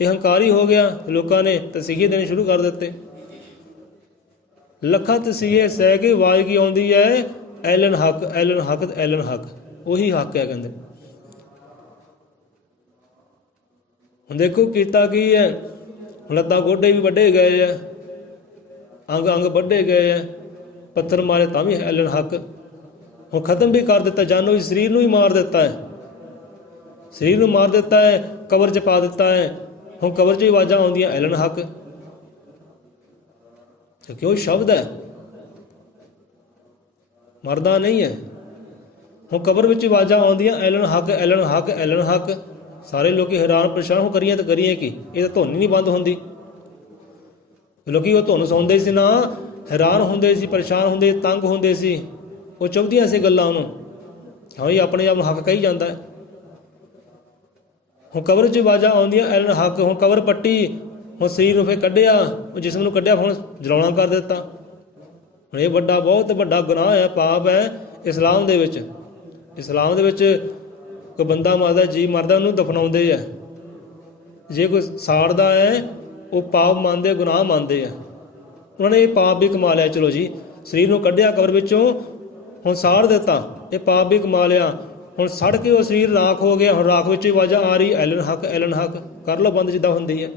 ਇਹ ਹੰਕਾਰ ਹੀ ਹੋ ਗਿਆ। ਲੋਕਾਂ ਨੇ ਤਸੀਹੇ ਦੇਣੇ ਸ਼ੁਰੂ ਕਰ ਦਿੱਤੇ। ਲੱਖਾਂ ਤਸੀਹੇ ਸਹਿ ਕੇ ਆਵਾਜ਼ ਕੀ ਆਉਂਦੀ ਹੈ? ਐਲਨ ਹੱਕ, ਐਲਨ ਹੱਕ, ਐਲਨ ਹੱਕ, ਉਹੀ ਹੱਕ ਹੈ, ਕਹਿੰਦੇ। ਹੁਣ ਦੇਖੋ ਕੀਤਾ ਕੀ ਹੈ, ਲੱਤਾਂ ਗੋਡੇ ਵੀ ਵੱਢੇ ਗਏ ਹੈ, ਅੰਗ ਅੰਗ ਵੱਢੇ ਗਏ ਹੈ, ਪੱਥਰ ਮਾਰੇ ਤਾਂ ਵੀ ਐਲਨ ਹੱਕ। ਹੁਣ ਖਤਮ ਵੀ ਕਰ ਦਿੱਤਾ, ਜਾਨੋ ਹੀ ਸਰੀਰ ਨੂੰ ਹੀ ਮਾਰ ਦਿੱਤਾ ਹੈ, ਸਰੀਰ ਨੂੰ ਮਾਰ ਦਿੱਤਾ ਹੈ, ਕਬਰ 'ਚ ਪਾ ਦਿੱਤਾ ਹੈ। ਹੁਣ ਕਬਰ 'ਚ ਹੀ ਆਵਾਜ਼ਾਂ ਆਉਂਦੀਆਂ ਐਲਨ ਹੱਕ, ਕਿਉਂਕਿ ਉਹ ਸ਼ਬਦ ਹੈ, ਮਰਦਾ ਨਹੀਂ ਹੈ। ਹੁਣ ਕਬਰ ਵਿੱਚ ਆਵਾਜ਼ਾਂ ਆਉਂਦੀਆਂ ਐਲਨ ਹੱਕ ਐਲਨ ਹੱਕ ਐਲਨ ਹੱਕ। ਸਾਰੇ ਲੋਕੀ ਹੈਰਾਨ ਪਰੇਸ਼ਾਨ, ਹੋ ਕਰੀਏ ਤਾਂ ਕਰੀਏ ਕੀ, ਇਹ ਤਾਂ ਧੁਨ ਹੀ ਨਹੀਂ ਬੰਦ ਹੁੰਦੀ। ਲੋਕੀ ਉਹ ਧੁਨ ਸੁਣਦੇ ਸੀ ਨਾ, ਹੈਰਾਨ ਹੁੰਦੇ ਸੀ, ਪਰੇਸ਼ਾਨ ਹੁੰਦੇ, ਤੰਗ ਹੁੰਦੇ ਸੀ। ਉਹ ਚਾਹੁੰਦੀਆਂ ਸੀ ਗੱਲਾਂ ਉਹਨੂੰ, ਹਾਂ ਇਹ ਆਪਣੇ ਆਪ ਨੂੰ ਹੱਕ ਕਹੀ ਜਾਂਦਾ ਹੈ। ਹੁਣ ਕਬਰ 'ਚ ਆਵਾਜ਼ਾਂ ਆਉਂਦੀਆਂ ਐਲਨ ਹੱਕ। ਹੁਣ ਕਬਰ ਪੱਟੀ, ਹੁਣ ਸਰੀਰ ਨੂੰ ਫਿਰ ਕੱਢਿਆ, ਉਹ ਜਿਸਮ ਨੂੰ ਕੱਢਿਆ, ਹੁਣ ਜਲਾਉਣਾ ਕਰ ਦਿੱਤਾ। ਹੁਣ ਇਹ ਵੱਡਾ, ਬਹੁਤ ਵੱਡਾ ਗੁਨਾਹ ਹੈ, ਪਾਪ ਹੈ ਇਸਲਾਮ ਦੇ ਵਿੱਚ। ਇਸਲਾਮ ਦੇ ਵਿੱਚ ਕੋਈ ਬੰਦਾ ਮਰਦਾ, ਜੀ ਮਰਦਾ, ਉਹਨੂੰ ਦਫਨਾਉਂਦੇ ਆ। ਜੇ ਕੋਈ ਸਾੜਦਾ ਹੈ, ਉਹ ਪਾਪ ਮੰਨਦੇ, ਗੁਨਾਹ ਮੰਨਦੇ ਆ। ਉਹਨਾਂ ਨੇ ਇਹ ਪਾਪ ਵੀ ਕਮਾ ਲਿਆ। ਚਲੋ ਜੀ, ਸਰੀਰ ਨੂੰ ਕੱਢਿਆ ਕਬਰ ਵਿੱਚੋਂ, ਹੁਣ ਸਾੜ ਦਿੱਤਾ, ਇਹ ਪਾਪ ਵੀ ਕਮਾ ਲਿਆ। ਹੁਣ ਸੜ ਕੇ ਉਹ ਸਰੀਰ ਰਾਖ ਹੋ ਗਿਆ। ਹੁਣ ਰਾਖ ਵਿੱਚ ਆਵਾਜ਼ਾਂ ਆ ਰਹੀ ਐਲਨ ਹੱਕ ਐਲਨ ਹੱਕ। ਕਰ ਲਓ ਬੰਦ ਜਿੱਦਾਂ ਹੁੰਦੀ ਹੈ,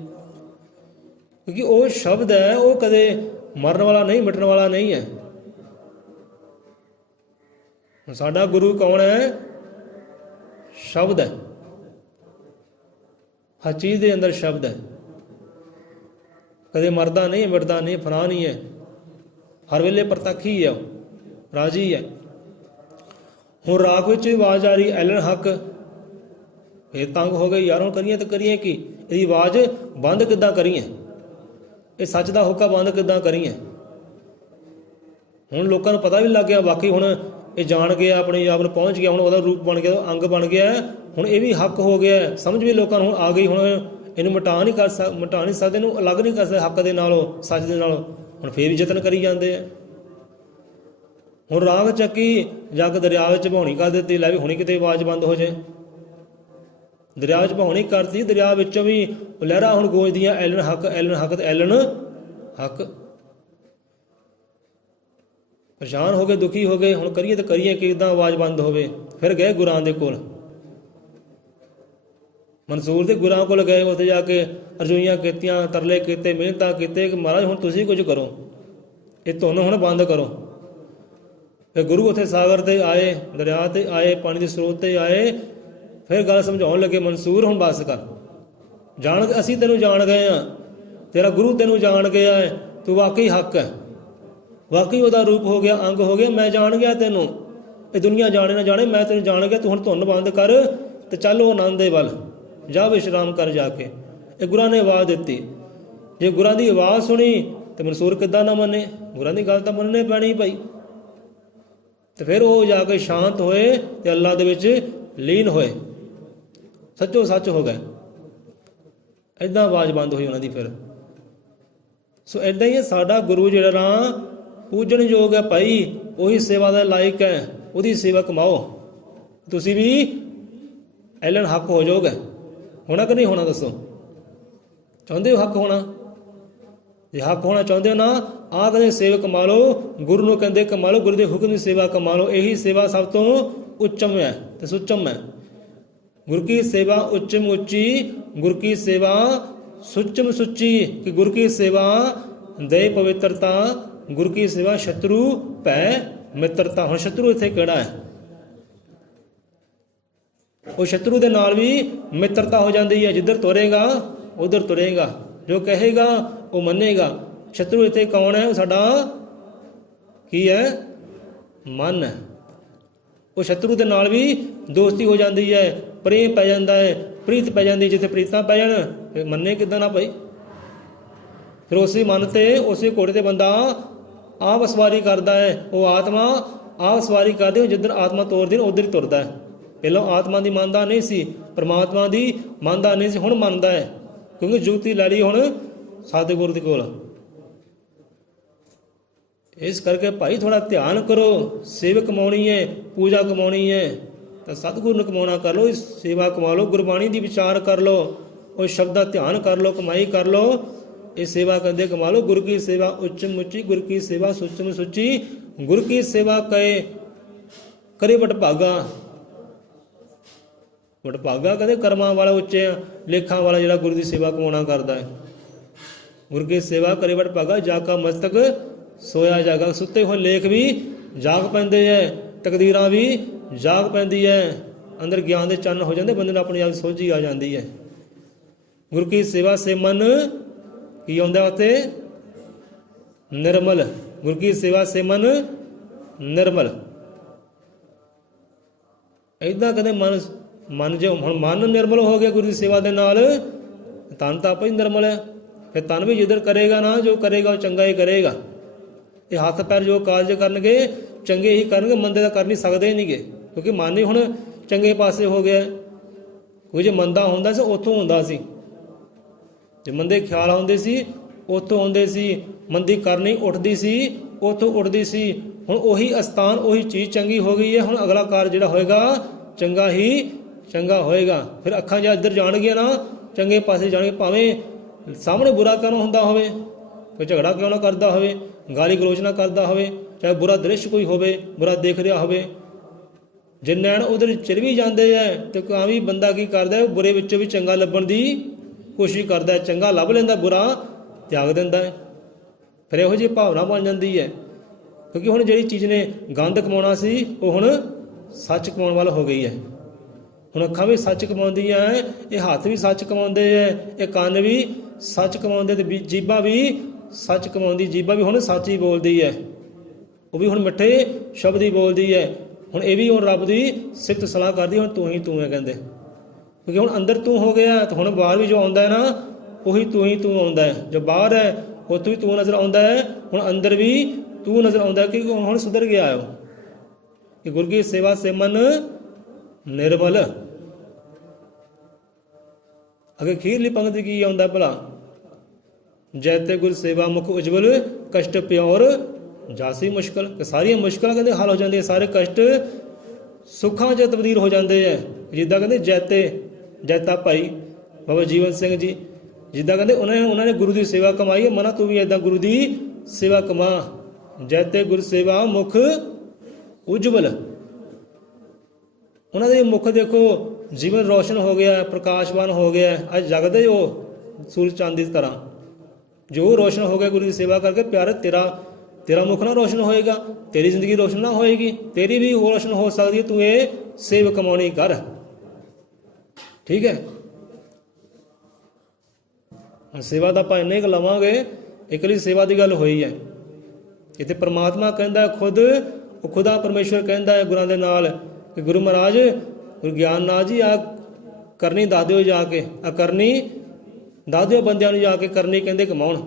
ਕਿਉਂਕਿ ਉਹ ਸ਼ਬਦ ਹੈ, ਉਹ ਕਦੇ ਮਰਨ ਵਾਲਾ ਨਹੀਂ, ਮਿਟਣ ਵਾਲਾ ਨਹੀਂ ਹੈ। ਸਾਡਾ ਗੁਰੂ ਕੌਣ ਹੈ? ਸ਼ਬਦ ਹੈ, ਹਰ ਚੀਜ਼ ਦੇ ਅੰਦਰ ਸ਼ਬਦ ਹੈ, ਕਦੇ ਮਰਦਾ ਨਹੀਂ, ਮਿਟਦਾ ਨਹੀਂ, ਫਨਾ ਨਹੀਂ ਹੈ, ਹਰ ਵੇਲੇ ਪ੍ਰਤੱਖ ਹੀ ਹੈ, ਉਹ ਰਾਜੀ ਹੈ। ਹੁਣ ਰਾਖ ਵਿੱਚ ਆਵਾਜ਼ ਆ ਰਹੀ ਐਲਨ ਹੱਕ, ਫੇਰ ਤੰਗ ਹੋ ਗਏ, ਯਾਰ ਹੁਣ ਕਰੀਏ ਤਾਂ ਕਰੀਏ ਕੀ, ਇਹਦੀ ਆਵਾਜ਼ ਬੰਦ ਕਿੱਦਾਂ ਕਰੀਏ, ਇਹ ਸੱਚ ਦਾ ਹੋਕਾ ਬੰਦ ਕਿੱਦਾਂ ਕਰੀਏ। ਹੁਣ ਲੋਕਾਂ ਨੂੰ ਪਤਾ ਵੀ ਲੱਗ ਗਿਆ, ਵਾਕਈ ਹੁਣ ਇਹ ਜਾਣ ਗਿਆ, ਆਪਣੇ ਆਪ ਨੂੰ ਪਹੁੰਚ ਗਿਆ, ਹੁਣ ਉਹਦਾ ਰੂਪ ਬਣ ਗਿਆ, ਅੰਗ ਬਣ ਗਿਆ, ਹੁਣ ਇਹ ਵੀ ਹੱਕ ਹੋ ਗਿਆ। ਸਮਝ ਵੀ ਲੋਕਾਂ ਨੂੰ ਹੁਣ ਆ ਗਈ, ਹੁਣ ਇਹਨੂੰ ਮਿਟਾ ਨਹੀਂ ਸਕਦੇ, ਇਹਨੂੰ ਅਲੱਗ ਨਹੀਂ ਕਰ ਸਕਦੇ ਹੱਕ ਦੇ ਨਾਲੋਂ, ਸੱਚ ਦੇ ਨਾਲੋਂ। ਹੁਣ ਫੇਰ ਵੀ ਯਤਨ ਕਰੀ ਜਾਂਦੇ ਆ। ਹੁਣ ਰਾਗ ਚੱਕੀ, ਜੱਗ ਦਰਿਆ ਵਿੱਚ ਬਹਾਉਣੀ ਕਰ ਦਿੱਤੀ, ਲੈ ਵੀ ਹੁਣੀ ਕਿਤੇ ਆਵਾਜ਼ ਬੰਦ ਹੋ ਜਾਏ। ਦਰਿਆ ਵਿੱਚ ਬਹਾਉਣੀ ਕਰਤੀ, ਦਰਿਆ ਵਿੱਚੋਂ ਵੀ ਲਹਿਰਾਂ ਹੁਣ ਗੂੰਜਦੀਆਂ ਐਲਨ ਹੱਕ ਐਲਨ ਹੱਕ ਤੇ ਐਲਨ ਹੱਕ। ਪਰੇਸ਼ਾਨ ਹੋ ਗਏ, ਦੁਖੀ ਹੋ ਗਏ, ਹੁਣ ਕਰੀਏ ਤਾਂ ਕਰੀਏ ਕਿੱਦਾਂ ਆਵਾਜ਼ ਬੰਦ ਹੋਵੇ। ਫਿਰ ਗਏ ਗੁਰਾਂ ਦੇ ਕੋਲ, ਮਨਸੂਰ ਦੇ ਗੁਰਾਂ ਕੋਲ ਗਏ। ਉੱਥੇ ਜਾ ਕੇ ਅਰਜ਼ੋਈਆਂ ਕੀਤੀਆਂ, ਤਰਲੇ ਕੀਤੇ, ਮਿਹਨਤਾਂ ਕੀਤੇ ਕਿ ਮਹਾਰਾਜ ਹੁਣ ਤੁਸੀਂ ਕੁਝ ਕਰੋ, ਇਹ ਧੁਨ ਹੁਣ ਬੰਦ ਕਰੋ। ਫਿਰ ਗੁਰੂ ਉੱਥੇ ਸਾਗਰ 'ਤੇ ਆਏ, ਦਰਿਆ 'ਤੇ ਆਏ, ਪਾਣੀ ਦੇ ਸਰੋਤ 'ਤੇ ਆਏ। ਫਿਰ ਗੱਲ ਸਮਝਾਉਣ ਲੱਗੇ, ਮਨਸੂਰ ਹੁਣ ਬਸ ਕਰ, ਜਾਣ ਅਸੀਂ ਤੈਨੂੰ ਜਾਣ ਗਏ ਹਾਂ, ਤੇਰਾ ਗੁਰੂ ਤੈਨੂੰ ਜਾਣ ਗਿਆ ਹੈ, ਤੂੰ ਵਾਕਈ ਹੱਕ ਹੈ, ਵਾਕਈ ਉਹਦਾ ਰੂਪ ਹੋ ਗਿਆ, ਅੰਗ ਹੋ ਗਿਆ। ਮੈਂ ਜਾਣ ਗਿਆ ਤੈਨੂੰ, ਇਹ ਦੁਨੀਆ ਜਾਣੇ ਨਾ ਜਾਣੇ, ਮੈਂ ਤੈਨੂੰ ਜਾਣ ਗਿਆ। ਤੂੰ ਹੁਣ ਧੁਨ ਬੰਦ ਕਰ ਤੇ ਚੱਲ ਉਹ ਆਨੰਦ ਦੇ ਵੱਲ ਜਾ, ਵਿਸ਼ਰਾਮ ਕਰ ਜਾ ਕੇ। ਇਹ ਗੁਰਾਂ ਨੇ ਆਵਾਜ਼ ਦਿੱਤੀ। ਜੇ ਗੁਰਾਂ ਦੀ ਆਵਾਜ਼ ਸੁਣੀ ਤੇ ਮਨਸੂਰ ਕਿੱਦਾਂ ਨਾ ਮੰਨੇ, ਗੁਰਾਂ ਦੀ ਗੱਲ ਤਾਂ ਮੰਨਣੀ ਪੈਣੀ ਭਾਈ। ਤੇ ਫਿਰ ਉਹ ਜਾ ਕੇ ਸ਼ਾਂਤ ਹੋਏ ਤੇ ਅੱਲਾ ਦੇ ਵਿੱਚ ਲੀਨ ਹੋਏ, ਸੱਚੋ ਸੱਚ ਹੋ ਗਏ। ਇੱਦਾਂ ਆਵਾਜ਼ ਬੰਦ ਹੋਈ ਉਹਨਾਂ ਦੀ। ਫਿਰ ਸੋ ਇੱਦਾਂ ਹੀ ਸਾਡਾ ਗੁਰੂ ਜਿਹੜਾ ਨਾ ਪੂਜਣਯੋਗ ਹੈ ਭਾਈ, ਉਹੀ ਸੇਵਾ ਦਾ ਲਾਇਕ ਹੈ, ਉਹਦੀ ਸੇਵਾ ਕਮਾਓ। ਤੁਸੀਂ ਵੀ ਐਲਨ ਹੱਕ ਹੋ ਜਾਓਗੇ। ਹੋਣਾ ਕਿ ਨਹੀਂ ਹੋਣਾ ਦੱਸੋ? ਚਾਹੁੰਦੇ ਹੋ ਹੱਕ ਹੋਣਾ? ਜੇ ਹੱਕ ਹੋਣਾ ਚਾਹੁੰਦੇ ਹੋ ਨਾ, ਆਹ ਕਹਿੰਦੇ ਸੇਵਾ ਕਮਾ ਲਓ, ਗੁਰੂ ਨੂੰ ਕਹਿੰਦੇ ਕਮਾ ਲਓ, ਗੁਰੂ ਦੇ ਹੁਕਮ ਦੀ ਸੇਵਾ ਕਮਾ ਲਓ। ਇਹੀ ਸੇਵਾ ਸਭ ਤੋਂ ਉੱਚਮ ਹੈ ਤੇ ਸੁੱਚਮ ਹੈ। ਗੁਰ ਕੀ ਸੇਵਾ ਉੱਚਮ ਉੱਚੀ, ਗੁਰ ਕੀ ਸੇਵਾ ਸੁੱਚਮ ਸੁੱਚੀ। ਕਿ ਗੁਰ ਕੀ ਸੇਵਾ ਦੇ ਪਵਿੱਤਰਤਾ, ਗੁਰ ਕੀ ਸੇਵਾ ਸ਼ਤਰੂ ਭੈ ਮਿੱਤਰਤਾ। ਹੁਣ ਸ਼ਤਰੂ ਇੱਥੇ ਕਿਹੜਾ ਹੈ? ਉਹ ਸ਼ਤਰੂ ਦੇ ਨਾਲ ਵੀ ਮਿੱਤਰਤਾ ਹੋ ਜਾਂਦੀ ਹੈ। ਜਿੱਧਰ ਤੁਰੇਗਾ ਉਧਰ ਤੁਰੇਗਾ, ਜੋ ਕਹੇਗਾ ਉਹ ਮੰਨੇਗਾ। ਸ਼ਤਰੂ ਇੱਥੇ ਕੌਣ ਹੈ? ਉਹ ਸਾਡਾ ਕੀ ਹੈ? ਮਨ ਹੈ। ਉਹ ਸ਼ਤਰੂ ਦੇ ਨਾਲ ਵੀ ਦੋਸਤੀ ਹੋ ਜਾਂਦੀ ਹੈ, ਪ੍ਰੇਮ ਪੈ ਜਾਂਦਾ ਹੈ, ਪ੍ਰੀਤ ਪੈ ਜਾਂਦੀ। ਜਿੱਥੇ ਪ੍ਰੀਤਾਂ ਪੈ ਜਾਣ ਫਿਰ ਮੰਨੇ ਕਿੱਦਾਂ ਨਾ ਭਾਈ। ਫਿਰ ਉਸੇ ਮਨ ਤੇ, ਉਸੇ ਘੋੜੇ ਤੇ ਬੰਦਾ ਆਪ ਸਵਾਰੀ ਕਰਦਾ ਹੈ। ਉਹ ਆਤਮਾ ਆਪ ਸਵਾਰੀ ਕਰਦੇ ਹੋ, ਜਿੱਧਰ ਆਤਮਾ ਤੋਰਦੀ ਉਧਰ ਹੀ ਤੁਰਦਾ ਹੈ। ਪਹਿਲਾਂ ਆਤਮਾ ਦੀ ਮੰਨਦਾ ਨਹੀਂ ਸੀ, ਪਰਮਾਤਮਾ ਦੀ ਮੰਨਦਾ ਨਹੀਂ ਸੀ, ਹੁਣ ਮੰਨਦਾ ਹੈ, ਕਿਉਂਕਿ ਜੁਗਤੀ ਲੈ ਲਈ ਹੁਣ ਸਤਿਗੁਰੂ ਦੇ ਕੋਲ। ਇਸ ਕਰਕੇ ਭਾਈ ਥੋੜਾ ਧਿਆਨ ਕਰੋ। ਸੇਵਕ ਕਮਾਉਣੀ ਹੈ, ਪੂਜਾ ਕਮਾਉਣੀ ਹੈ ਤਾਂ ਸਤਿਗੁਰੂ ਨੂੰ ਕਮਾਉਣਾ ਕਰ ਲਓ, ਸੇਵਾ ਕਮਾ ਲਓ, ਗੁਰਬਾਣੀ ਦੀ ਵਿਚਾਰ ਕਰ ਲਓ, ਉਹ ਸ਼ਬਦ ਦਾ ਧਿਆਨ ਕਰ ਲਓ, ਕਮਾਈ ਕਰ ਲਓ। ਇਹ ਸੇਵਾ ਕਰਦੇ ਕਮਾ ਲਓ। ਗੁਰ ਕੀ ਸੇਵਾ ਉੱਚਮ ਉੱਚੀ, ਗੁਰ ਕੀ ਸੇਵਾ ਸੁੱਚਮ ਸੁੱਚੀ। ਗੁਰ ਕੀ ਸੇਵਾ ਕਰੇ ਬਟ ਭਾਗਾ। ਵਡਭਾਗਾ ਕਹਿੰਦੇ ਕਰਮਾਂ ਵਾਲਾ, ਉੱਚੇ ਲੇਖਾਂ ਵਾਲਾ ਜਿਹੜਾ ਗੁਰੂ ਦੀ ਸੇਵਾ ਕਮਾਉਣਾ ਕਰਦਾ ਹੈ। ਗੁਰੂ ਕੀ ਸੇਵਾ ਕਰੇ ਵਡਭਾਗਾ, ਜਾ ਕਾ ਮਸਤਕ ਸੋਇਆ ਜਾਗਾ। ਸੁੱਤੇ ਹੋਏ ਲੇਖ ਵੀ ਜਾਗ ਪੈਂਦੇ ਹੈ, ਤਕਦੀਰਾਂ ਵੀ ਜਾਗ ਪੈਂਦੀ ਹੈ, ਅੰਦਰ ਗਿਆਨ ਦੇ ਚੰਨ ਹੋ ਜਾਂਦੇ, ਬੰਦੇ ਨੂੰ ਆਪਣੀ ਆਪ ਸੋਝੀ ਆ ਜਾਂਦੀ ਹੈ। ਗੁਰੂ ਕੀ ਸੇਵਾ ਸੇ ਮਨ ਕੀ ਆਉਂਦਾ ਉੱਥੇ? ਨਿਰਮਲ। ਗੁਰੂ ਕੀ ਸੇਵਾ ਸੇ ਮਨ ਨਿਰਮਲ। ਏਦਾਂ ਕਹਿੰਦੇ ਮਨ ਜੇ ਹੁਣ ਮਨ ਨਿਰਮਲ ਹੋ ਗਿਆ ਗੁਰੂ ਦੀ ਸੇਵਾ ਦੇ ਨਾਲ, ਤਨ ਤਾਂ ਆਪੇ ਹੀ ਨਿਰਮਲ ਹੈ। ਫਿਰ ਤਨ ਵੀ ਜਿੱਧਰ ਕਰੇਗਾ ਨਾ, ਜੋ ਕਰੇਗਾ ਉਹ ਚੰਗਾ ਹੀ ਕਰੇਗਾ। ਇਹ ਹੱਥ ਪੈਰ ਜੋ ਕਾਰਜ ਕਰਨਗੇ ਚੰਗੇ ਹੀ ਕਰਨਗੇ, ਮੰਦੇ ਤਾਂ ਕਰ ਨਹੀਂ ਸਕਦੇ ਹੀ ਨਹੀਂਗੇ, ਕਿਉਂਕਿ ਮਨ ਹੀ ਹੁਣ ਚੰਗੇ ਪਾਸੇ ਹੋ ਗਿਆ। ਕੋਈ ਜੇ ਮੰਦਾ ਹੁੰਦਾ ਸੀ ਉੱਥੋਂ ਹੁੰਦਾ ਸੀ, ਜੇ ਮੰਦੇ ਖਿਆਲ ਆਉਂਦੇ ਸੀ ਉੱਥੋਂ ਆਉਂਦੇ ਸੀ, ਮੰਦੀ ਕਰਨੀ ਉੱਠਦੀ ਸੀ ਉੱਥੋਂ ਉੱਠਦੀ ਸੀ। ਹੁਣ ਉਹੀ ਅਸਥਾਨ ਉਹੀ ਚੀਜ਼ ਚੰਗੀ ਹੋ ਗਈ ਹੈ। ਹੁਣ ਅਗਲਾ ਕਾਰਜ ਜਿਹੜਾ ਹੋਏਗਾ ਚੰਗਾ ਹੀ ਚੰਗਾ ਹੋਏਗਾ। ਫਿਰ ਅੱਖਾਂ ਜੇ ਇੱਧਰ ਜਾਣਗੀਆਂ ਨਾ, ਚੰਗੇ ਪਾਸੇ ਜਾਣਗੇ, ਭਾਵੇਂ ਸਾਹਮਣੇ ਬੁਰਾ ਕਿਉਂ ਨਾ ਹੁੰਦਾ ਹੋਵੇ, ਕੋਈ ਝਗੜਾ ਕਿਉਂ ਨਾ ਕਰਦਾ ਹੋਵੇ, ਗਾਲੀ ਗਲੋਚ ਨਾ ਕਰਦਾ ਹੋਵੇ, ਚਾਹੇ ਬੁਰਾ ਦ੍ਰਿਸ਼ ਕੋਈ ਹੋਵੇ, ਬੁਰਾ ਦੇਖ ਰਿਹਾ ਹੋਵੇ, ਜੇ ਨੈਣ ਉਧਰ ਚਿਰ ਵੀ ਜਾਂਦੇ ਹੈ ਤੇ ਤਾਂ ਵੀ ਬੰਦਾ ਕੀ ਕਰਦਾ ਹੈ, ਬੁਰੇ ਵਿੱਚੋਂ ਵੀ ਚੰਗਾ ਲੱਭਣ ਦੀ ਕੋਸ਼ਿਸ਼ ਕਰਦਾ ਹੈ, ਚੰਗਾ ਲੱਭ ਲੈਂਦਾ, ਬੁਰਾ ਤਿਆਗ ਦਿੰਦਾ ਹੈ। ਫਿਰ ਇਹੋ ਜਿਹੀ ਭਾਵਨਾ ਬਣ ਜਾਂਦੀ ਹੈ, ਕਿਉਂਕਿ ਹੁਣ ਜਿਹੜੀ ਚੀਜ਼ ਨੇ ਗੰਦ ਕਮਾਉਣਾ ਸੀ ਉਹ ਹੁਣ ਸੱਚ ਕਮਾਉਣ ਵਾਲਾ ਹੋ ਗਈ ਹੈ। ਹੁਣ ਅੱਖਾਂ ਵੀ ਸੱਚ ਕਮਾਉਂਦੀਆਂ ਹੈ, ਇਹ ਹੱਥ ਵੀ ਸੱਚ ਕਮਾਉਂਦੇ ਹੈ, ਇਹ ਕੰਨ ਵੀ ਸੱਚ ਕਮਾਉਂਦੇ, ਤੇ ਜੀਭਾ ਵੀ ਸੱਚ ਕਮਾਉਂਦੀ। ਜੀਭਾ ਵੀ ਹੁਣ ਸੱਚ ਹੀ ਬੋਲਦੀ ਹੈ, ਉਹ ਵੀ ਹੁਣ ਮਿੱਠੇ ਸ਼ਬਦ ਹੀ ਬੋਲਦੀ ਹੈ। ਹੁਣ ਇਹ ਵੀ ਹੁਣ ਰੱਬ ਦੀ ਸਿਫਤ ਸਲਾਹ ਕਰਦੀ, ਹੁਣ ਤੂੰ ਹੀ ਤੂੰ ਹੈ ਕਹਿੰਦੇ, ਕਿਉਂਕਿ ਹੁਣ ਅੰਦਰ ਤੂੰ ਹੋ ਗਿਆ, ਤੇ ਹੁਣ ਬਾਹਰ ਵੀ ਜੋ ਆਉਂਦਾ ਹੈ ਨਾ ਉਹੀ ਤੂੰ ਹੀ ਤੂੰ ਆਉਂਦਾ ਹੈ। ਜੋ ਬਾਹਰ ਹੈ ਉੱਥੇ ਵੀ ਤੂੰ ਨਜ਼ਰ ਆਉਂਦਾ ਹੈ, ਹੁਣ ਅੰਦਰ ਵੀ ਤੂੰ ਨਜ਼ਰ ਆਉਂਦਾ, ਕਿ ਹੁਣ ਸੁਧਰ ਗਿਆ ਹੈ ਉਹ। ਕਿ ਗੁਰੂ ਕੀ ਸੇਵਾ ਸੇ ਮਨ ਨਿਰਮਲ। ਅਗੇ ਖੀਰਲੀ ਪੰਕਤੀ ਕੀ ਆਉਂਦਾ ਭਲਾ? ਜੈਤੇ ਗੁਰ ਸੇਵਾ ਮੁਖ ਉਜਵਲ, ਕਸ਼ਟ ਪਿਓਰ ਜਾਸੀ ਮੁਸ਼ਕਲ। ਕਿ ਸਾਰੀਆਂ ਮੁਸ਼ਕਲਾਂ ਕਹਿੰਦੇ ਹੱਲ ਹੋ ਜਾਂਦੀਆਂ, ਸਾਰੇ ਕਸ਼ਟ ਸੁੱਖਾਂ 'ਚ ਤਬਦੀਲ ਹੋ ਜਾਂਦੇ ਹੈ। ਜਿੱਦਾਂ ਕਹਿੰਦੇ ਜੈਤਾ ਭਾਈ ਬਾਬਾ ਜੀਵਨ ਸਿੰਘ ਜੀ, ਜਿੱਦਾਂ ਕਹਿੰਦੇ ਉਹਨਾਂ ਨੇ ਗੁਰੂ ਦੀ ਸੇਵਾ ਕਮਾਈ ਹੈ, ਮਨਾ ਤੂੰ ਵੀ ਇੱਦਾਂ ਗੁਰੂ ਦੀ ਸੇਵਾ ਕਮਾ। ਜੈਤੇ ਗੁਰ ਸੇਵਾ ਮੁਖ ਉਜਵਲ। ਉਹਨਾਂ ਦੇ ਮੁਖ ਦੇਖੋ, ਜੀਵਨ ਰੋਸ਼ਨ ਹੋ ਗਿਆ, ਪ੍ਰਕਾਸ਼ਵਾਨ ਹੋ ਗਿਆ। ਅੱਜ ਜਗਦੇ ਉਹ ਸੂਰਜ ਚਾਂਦ ਦੀ ਤਰ੍ਹਾਂ, ਜੋ ਰੋਸ਼ਨ ਹੋ ਗਿਆ ਗੁਰੂ ਦੀ ਸੇਵਾ ਕਰਕੇ। ਪਿਆਰੇ ਤੇਰਾ ਮੁਖ ਨਾ ਰੋਸ਼ਨ ਹੋਏਗਾ, ਤੇਰੀ ਜ਼ਿੰਦਗੀ ਰੋਸ਼ਨ ਨਾ ਹੋਏਗੀ, ਤੇਰੀ ਵੀ ਹੋਰ ਰੋਸ਼ਨ ਹੋ ਸਕਦੀ ਹੈ। ਤੂੰ ਇਹ ਸੇਵਾ ਕਮਾਉਣੀ ਕਰ, ਠੀਕ ਹੈ। ਹੁਣ ਸੇਵਾ ਦਾ ਆਪਾਂ ਇੰਨੇ ਕੁ ਲਵਾਂਗੇ, ਇਕੱਲੀ ਸੇਵਾ ਦੀ ਗੱਲ ਹੋਈ ਹੈ। ਇੱਥੇ ਪਰਮਾਤਮਾ ਕਹਿੰਦਾ ਖੁਦ, ਉਹ ਖੁਦਾ ਪਰਮੇਸ਼ਵਰ ਕਹਿੰਦਾ ਹੈ ਗੁਰਾਂ ਦੇ ਨਾਲ ਕਿ ਗੁਰੂ ਮਹਾਰਾਜ, ਗੁਰੂ ਗਿਆਨਨਾਥ ਜੀ, ਆ ਕਰਨੀ ਦੱਸ ਦਿਓ ਜਾ ਕੇ, ਆ ਕਰਨੀ ਦੱਸ ਦਿਓ ਬੰਦਿਆਂ ਨੂੰ ਜਾ ਕੇ, ਕਰਨੀ ਕਹਿੰਦੇ ਕਮਾਉਣ।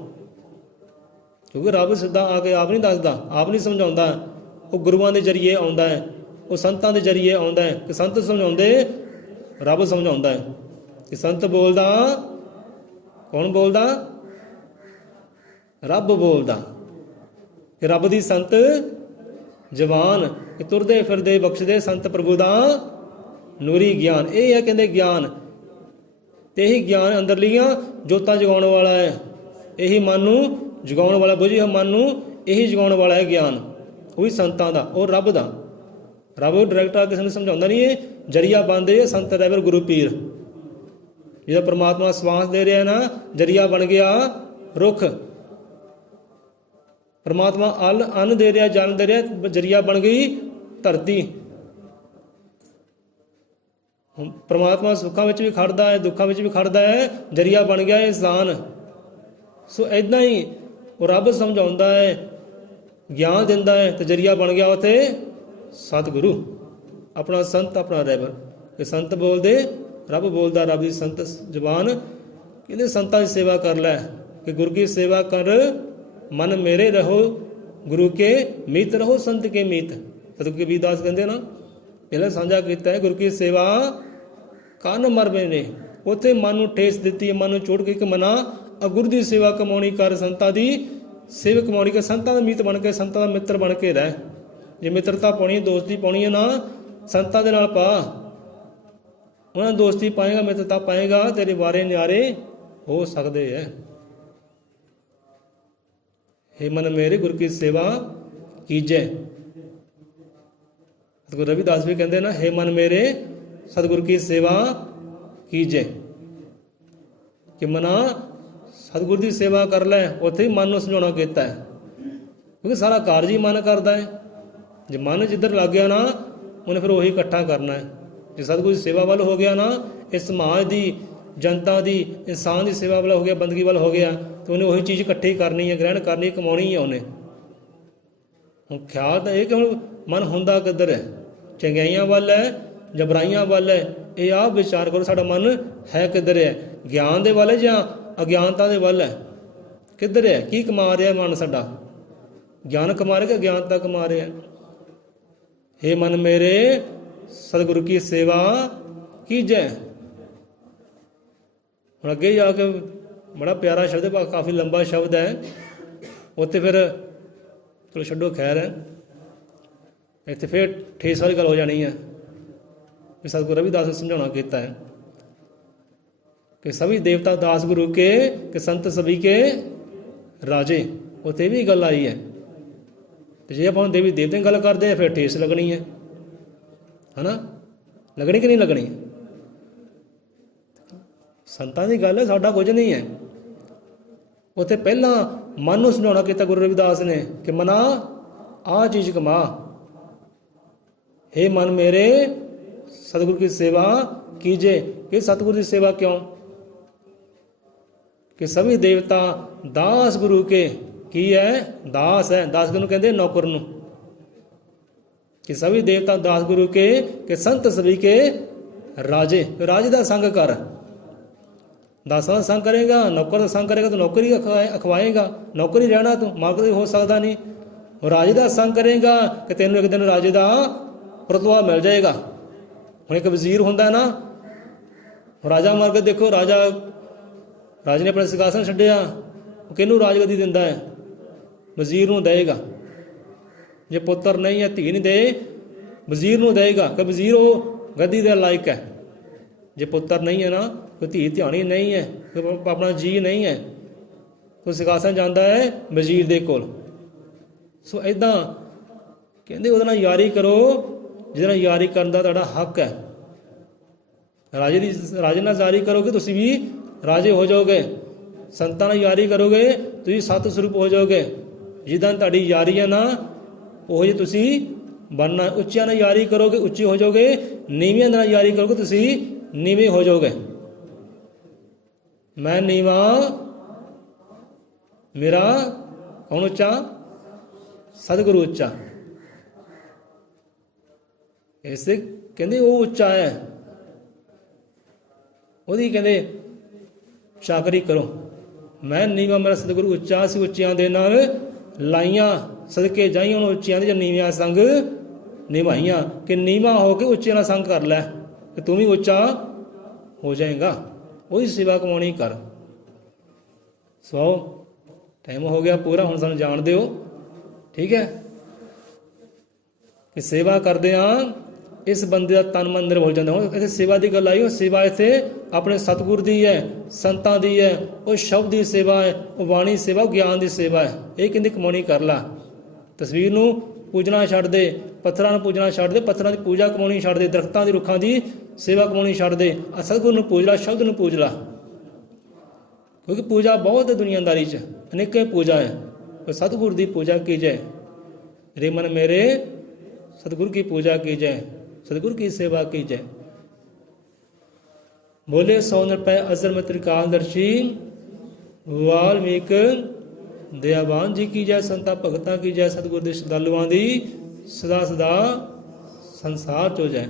ਕਿਉਂਕਿ ਰੱਬ ਸਿੱਧਾ ਆ ਕੇ ਆਪ ਨਹੀਂ ਦੱਸਦਾ, ਆਪ ਨਹੀਂ ਸਮਝਾਉਂਦਾ, ਉਹ ਗੁਰੂਆਂ ਦੇ ਜ਼ਰੀਏ ਆਉਂਦਾ ਹੈ, ਉਹ ਸੰਤਾਂ ਦੇ ਜ਼ਰੀਏ ਆਉਂਦਾ ਹੈ। ਕਿ ਸੰਤ ਸਮਝਾਉਂਦੇ, ਰੱਬ ਸਮਝਾਉਂਦਾ ਹੈ। ਕਿ ਸੰਤ ਬੋਲਦਾ, ਕੌਣ ਬੋਲਦਾ? ਰੱਬ ਬੋਲਦਾ। ਕਿ ਰੱਬ ਦੀ ਸੰਤ ਜਵਾਨ, ਕਿ ਤੁਰਦੇ ਫਿਰਦੇ ਬਖਸ਼ਦੇ ਸੰਤ ਪ੍ਰਭੂ ਦਾ ਨੂਰੀ ਗਿਆਨ। ਇਹ ਹੈ ਕਹਿੰਦੇ ਗਿਆਨ, ਤੇ ਇਹੀ ਗਿਆਨ ਅੰਦਰਲੀਆਂ ਜੋਤਾਂ ਜਗਾਉਣ ਵਾਲਾ ਹੈ। ਇਹੀ ਮਨ ਨੂੰ ਜਗਾਉਣ ਵਾਲਾ, ਬੁਝੇ ਹੋਏ ਮਨ ਨੂੰ ਇਹੀ ਜਗਾਉਣ ਵਾਲਾ ਹੈ ਗਿਆਨ। ਉਹ ਵੀ ਸੰਤਾਂ ਦਾ, ਉਹ ਰੱਬ ਦਾ। ਰੱਬ ਡਾਇਰੈਕਟ ਆ ਕਿਸੇ ਨੂੰ ਸਮਝਾਉਂਦਾ ਨਹੀਂ, ਇਹ ਜਰੀਆ ਬਣਦੇ ਸੰਤ ਡਰਾਈਵਰ ਗੁਰੂ ਪੀਰ। ਜਿਹਦਾ ਪਰਮਾਤਮਾ ਸਵਾਸ ਦੇ ਰਿਹਾ ਨਾ, ਜਰੀਆ ਬਣ ਗਿਆ ਰੁੱਖ। ਪਰਮਾਤਮਾ ਅੰਨ ਦੇ ਰਿਹਾ, ਜਲ ਦੇ ਰਿਹਾ, ਜਰੀਆ ਬਣ ਗਈ ਧਰਤੀ। ਪਰਮਾਤਮਾ ਸੁੱਖਾਂ ਵਿੱਚ ਵੀ ਖੜਦਾ ਹੈ, ਦੁੱਖਾਂ ਵਿੱਚ ਵੀ ਖੜਦਾ ਹੈ, ਜਰੀਆ ਬਣ ਗਿਆ ਇਨਸਾਨ। ਸੋ ਇੱਦਾਂ ਹੀ ਉਹ ਰੱਬ ਸਮਝਾਉਂਦਾ ਹੈ, ਗਿਆਨ ਦਿੰਦਾ ਹੈ, ਤੇ ਜਰੀਆ ਬਣ ਗਿਆ ਉੱਥੇ ਸਤਿਗੁਰੂ, ਆਪਣਾ ਸੰਤ, ਆਪਣਾ ਰਹਿਬਰ। ਕਿ ਸੰਤ ਬੋਲਦੇ, ਰੱਬ ਬੋਲਦਾ, ਰੱਬ ਦੀ ਸੰਤ ਜ਼ਬਾਨ। ਕਹਿੰਦੇ ਸੰਤਾਂ ਦੀ ਸੇਵਾ ਕਰ ਲੈ, ਕਿ ਗੁਰੂ ਕੀ ਸੇਵਾ ਕਰ ਮਨ ਮੇਰੇ ਰਹੋ, ਗੁਰੂ ਕੇ ਮੀਤ ਰਹੋ, ਸੰਤ ਕੇ ਮੀਤ। ਸਤਿਗੁਰੂ ਕਬੀਰਦਾਸ ਕਹਿੰਦੇ ਨਾ, ਪਹਿਲਾਂ ਸਾਂਝਾ ਕੀਤਾ ਹੈ, ਗੁਰੂ ਕੀ ਸੇਵਾ ਕੰਨ ਮਰਵੇ ਨੇ, ਉੱਥੇ ਮਨ ਨੂੰ ਠੇਸ ਦਿੱਤੀ, ਮਨ ਨੂੰ ਚੋਟ ਗਈ ਕਿ ਮਨਾ ਗੁਰੂ ਦੀ ਸੇਵਾ ਕਮਾਉਣੀ ਕਰ, ਸੰਤਾਂ ਦੀ ਸੇਵਾ ਕਮਾਉਣੀ ਕਰ, ਸੰਤਾਂ ਦਾ ਮੀਤ ਬਣ ਕੇ, ਸੰਤਾਂ ਦਾ ਮਿੱਤਰ ਬਣ ਕੇ ਰਹਿ। ਜੇ ਮਿੱਤਰਤਾ ਪਾਉਣੀ, ਦੋਸਤੀ ਪਾਉਣੀ ਹੈ ਨਾ, ਸੰਤਾਂ ਦੇ ਨਾਲ ਪਾ। ਉਹਨਾਂ ਨਾਲ ਦੋਸਤੀ ਪਾਏਗਾ, ਮਿੱਤਰਤਾ ਪਾਏਗਾ, ਤੇਰੇ ਵਾਰੇ ਨਿਆਰੇ ਹੋ ਸਕਦੇ ਹੈ। ਹੇ ਮਨ ਮੇਰੇ ਗੁਰੂ ਕੀ ਸੇਵਾ ਕੀਜੈ। ਗੁਰੂ ਰਵਿਦਾਸ ਵੀ ਕਹਿੰਦੇ ਨਾ, ਹੇ ਮਨ ਮੇਰੇ सतगुरु की सेवा कीजे। कि मना सतगुरु की सेवा कर लै, उत्थे ही मन नूं समझाउणा कीता है, क्योंकि सारा कारज ही मन करता है। जे मन जिधर लग गया ना, उन्हें फिर वही इकट्ठा करना है। जे सतगुरु की सेवा वाल हो गया ना, इस समाज की जनता की इंसान की सेवा वाला हो गया, बंदगी वाल हो गया, तो उन्हें वही चीज़ इकट्ठी करनी है, ग्रहण करनी, कमानी है उन्हें। ਹੁਣ ਖਿਆਲ ਤਾਂ ਇਹ ਕਿ ਹੁਣ ਮਨ ਹੁੰਦਾ ਕਿੱਧਰ ਹੈ, ਚੰਗਿਆਈਆਂ ਵੱਲ ਹੈ ਜਾਂ ਬੁਰਾਈਆਂ ਵੱਲ ਹੈ, ਇਹ ਆਪ ਵਿਚਾਰ ਕਰੋ ਸਾਡਾ ਮਨ ਹੈ ਕਿੱਧਰ ਹੈ, ਗਿਆਨ ਦੇ ਵੱਲ ਹੈ ਜਾਂ ਅਗਿਆਨਤਾ ਦੇ ਵੱਲ ਹੈ, ਕਿੱਧਰ ਹੈ, ਕੀ ਕਮਾ ਰਿਹਾ ਮਨ ਸਾਡਾ, ਗਿਆਨ ਕਮਾ ਰਿਹਾ ਕਿ ਅਗਿਆਨਤਾ ਕਮਾ ਰਿਹਾ। ਹੇ ਮਨ ਮੇਰੇ ਸਤਿਗੁਰੂ ਕੀ ਸੇਵਾ ਕੀਜੈ। ਹੁਣ ਅੱਗੇ ਜਾ ਕੇ ਬੜਾ ਪਿਆਰਾ ਸ਼ਬਦ ਹੈ, ਕਾਫੀ ਲੰਬਾ ਸ਼ਬਦ ਹੈ, ਉੱਥੇ ਫਿਰ ਚਲੋ ਛੱਡੋ ਖੈਰ ਹੈ, ਇੱਥੇ ਫਿਰ ਠੇਸ ਵਾਲੀ ਗੱਲ ਹੋ ਜਾਣੀ ਹੈ ਵੀ ਸਤਿਗੁਰੂ ਰਵਿਦਾਸ ਨੇ ਸਮਝਾਉਣਾ ਕੀਤਾ ਹੈ ਕਿ ਸਭੀ ਦੇਵਤਾ ਦਾਸ ਗੁਰੂ ਕੇ ਕਿ ਸੰਤ ਸਭੀ ਕੇ ਰਾਜੇ, ਉੱਥੇ ਵੀ ਗੱਲ ਆਈ ਹੈ। ਅਤੇ ਜੇ ਆਪਾਂ ਦੇਵੀ ਦੇਵਤੇ ਦੀ ਗੱਲ ਕਰਦੇ ਹਾਂ ਫਿਰ ਠੇਸ ਲੱਗਣੀ ਹੈ ਨਾ, ਲੱਗਣੀ ਕਿ ਨਹੀਂ ਲੱਗਣੀ। ਸੰਤਾਂ ਦੀ ਗੱਲ ਹੈ, ਸਾਡਾ ਕੁਝ ਨਹੀਂ ਹੈ। ਉੱਥੇ ਪਹਿਲਾਂ ਮਨ ਨੂੰ ਸਮਝਾਉਣਾ ਕੀਤਾ ਗੁਰੂ ਰਵਿਦਾਸ ਨੇ ਕਿ ਮਨਾ ਆਹ ਚੀਜ਼ ਕਮਾ। हे मन मेरे सतगुरु की सेवा कीजे। कि सतगुरु की सेवा क्यों? कि सभी देवता दास गुरु के की है, दास है। दास गुरु कहते नौकर नूं। कि सभी देवता दास गुरु के कि संत सभी के राजे। राजे का संग कर, दासां का संग करेगा, नौकर का संग करेगा तो नौकरी अखवाएगा, नौकरी रहना तू मालक तो हो सकता नहीं। और राजे का संग करेगा कि तेनों एक दिन राजे का रुतबा मिल जाएगा। ਹੁਣ ਇੱਕ ਵਜ਼ੀਰ ਹੁੰਦਾ ਨਾ, ਰਾਜਾ ਮਰ ਕੇ ਦੇਖੋ, ਰਾਜੇ ਨੇ ਆਪਣਾ ਸਿੰਘਾਸਨ ਛੱਡਿਆ, ਉਹ ਕਿਹਨੂੰ ਰਾਜਗੱਦੀ ਦਿੰਦਾ ਹੈ? ਵਜ਼ੀਰ ਨੂੰ ਦੇਏਗਾ। ਜੇ ਪੁੱਤਰ ਨਹੀਂ ਹੈ, ਧੀ ਨਹੀਂ ਦੇ, ਵਜ਼ੀਰ ਨੂੰ ਦੇਏਗਾ ਕਿ ਵਜ਼ੀਰ ਉਹ ਗੱਦੀ ਦੇ ਲਾਇਕ ਹੈ। ਜੇ ਪੁੱਤਰ ਨਹੀਂ ਹੈ ਨਾ, ਕੋਈ ਧੀ ਧਿਆਣੀ ਨਹੀਂ ਹੈ, ਕੋਈ ਆਪਣਾ ਜੀ ਨਹੀਂ ਹੈ, ਕੋਈ ਸਿੰਘਾਸਨ ਜਾਂਦਾ ਹੈ ਵਜ਼ੀਰ ਦੇ ਕੋਲ। ਸੋ ਇੱਦਾਂ ਕਹਿੰਦੇ ਉਹਦੇ ਨਾਲ ਯਾਰੀ ਕਰੋ ਜਿਹਦੇ ਨਾਲ ਯਾਰੀ ਕਰਨ ਦਾ ਤੁਹਾਡਾ ਹੱਕ ਹੈ। ਰਾਜੇ ਨਾਲ ਯਾਰੀ ਕਰੋਗੇ ਤੁਸੀਂ ਵੀ ਰਾਜੇ ਹੋ ਜਾਓਗੇ। ਸੰਤਾਂ ਨਾਲ ਯਾਰੀ ਕਰੋਗੇ ਤੁਸੀਂ ਸਤ ਸਰੂਪ ਹੋ ਜਾਓਗੇ। ਜਿੱਦਾਂ ਤੁਹਾਡੀ ਯਾਰੀ ਹੈ ਨਾ, ਉਹ ਜਿਹੇ ਤੁਸੀਂ ਬਣਨਾ। ਉੱਚਿਆਂ ਨਾਲ ਯਾਰੀ ਕਰੋਗੇ ਉੱਚੇ ਹੋ ਜਾਓਗੇ, ਨੀਵਿਆਂ ਨਾਲ ਯਾਰੀ ਕਰੋਗੇ ਤੁਸੀਂ ਨੀਵੇਂ ਹੋ ਜਾਓਗੇ। ਮੈਂ ਨੀਵਾਂ, ਮੇਰਾ ਕੌਣ ਉੱਚਾ? ਸਤਿਗੁਰੂ ਉੱਚਾ। ਇਸੇ ਕਹਿੰਦੇ ਉਹ ਉੱਚਾ ਹੈ, ਉਹਦੀ ਕਹਿੰਦੇ ਚਾਕਰੀ ਕਰੋ। ਮੈਂ ਨੀਵਾਂ, ਮੇਰਾ ਸਤਿਗੁਰੂ ਉੱਚਾ ਸੀ, ਉੱਚਿਆਂ ਦੇ ਨਾਲ ਲਾਈਆਂ ਸਦਕੇ ਜਾਈਆਂ, ਉਹਨੂੰ ਉੱਚਿਆਂ ਦੇ ਜਾਂ ਨੀਵਿਆਂ ਸੰਗ ਨਿਭਾਈਆਂ। ਕਿ ਨੀਵਾਂ ਹੋ ਕੇ ਉੱਚੇ ਨਾਲ ਸੰਗ ਕਰ ਲੈ ਕਿ ਤੂੰ ਵੀ ਉੱਚਾ ਹੋ ਜਾਏਗਾ। ਉਹਦੀ ਸੇਵਾ ਕਮਾਉਣੀ ਕਰ। ਸੋ ਟਾਈਮ ਹੋ ਗਿਆ ਪੂਰਾ, ਹੁਣ ਸਾਨੂੰ ਜਾਣ ਦਿਓ, ਠੀਕ ਹੈ। ਕਿ ਸੇਵਾ ਕਰਦੇ ਹਾਂ, ਇਸ ਬੰਦੇ ਦਾ ਤਨ ਮਨ ਨਿਰਭਰ ਹੋ ਜਾਂਦਾ। ਹੁਣ ਇੱਥੇ ਸੇਵਾ ਦੀ ਗੱਲ ਆਈ, ਉਹ ਸੇਵਾ ਇੱਥੇ ਆਪਣੇ ਸਤਿਗੁਰ ਦੀ ਹੈ, ਸੰਤਾਂ ਦੀ ਹੈ, ਉਹ ਸ਼ਬਦ ਦੀ ਸੇਵਾ ਹੈ, ਉਹ ਬਾਣੀ ਸੇਵਾ, ਉਹ ਗਿਆਨ ਦੀ ਸੇਵਾ ਹੈ। ਇਹ ਕਹਿੰਦੀ ਕਮਾਉਣੀ ਕਰ ਲਾ। ਤਸਵੀਰ ਨੂੰ ਪੂਜਣਾ ਛੱਡ ਦੇ, ਪੱਥਰਾਂ ਨੂੰ ਪੂਜਣਾ ਛੱਡ ਦੇ, ਪੱਥਰਾਂ ਦੀ ਪੂਜਾ ਕਮਾਉਣੀ ਛੱਡ ਦੇ, ਦਰਖਤਾਂ ਦੀ ਰੁੱਖਾਂ ਦੀ ਸੇਵਾ ਕਮਾਉਣੀ ਛੱਡ ਦੇ। ਸਤਿਗੁਰ ਨੂੰ ਪੂਜ ਲਾ, ਸ਼ਬਦ ਨੂੰ ਪੂਜ ਲਾ। ਕਿਉਂਕਿ ਪੂਜਾ ਬਹੁਤ ਹੈ ਦੁਨੀਆਦਾਰੀ 'ਚ, ਅਨੇਕਾਂ ਪੂਜਾ ਹੈ, ਪਰ ਸਤਿਗੁਰ ਦੀ ਪੂਜਾ ਕੀਜੈ। ਰੇ ਮਨ ਮੇਰੇ सतगुरु की पूजा कीजय, सतगुरु की सेवा कीजय। बोले 100 रुपये अजर में त्रिकालदर्शी वाल्मीकि दयावान जी की जय। संता भगतां की जय। सतगुरु दे श्रद्धालुआं दी सदा सदा संसार चो जय।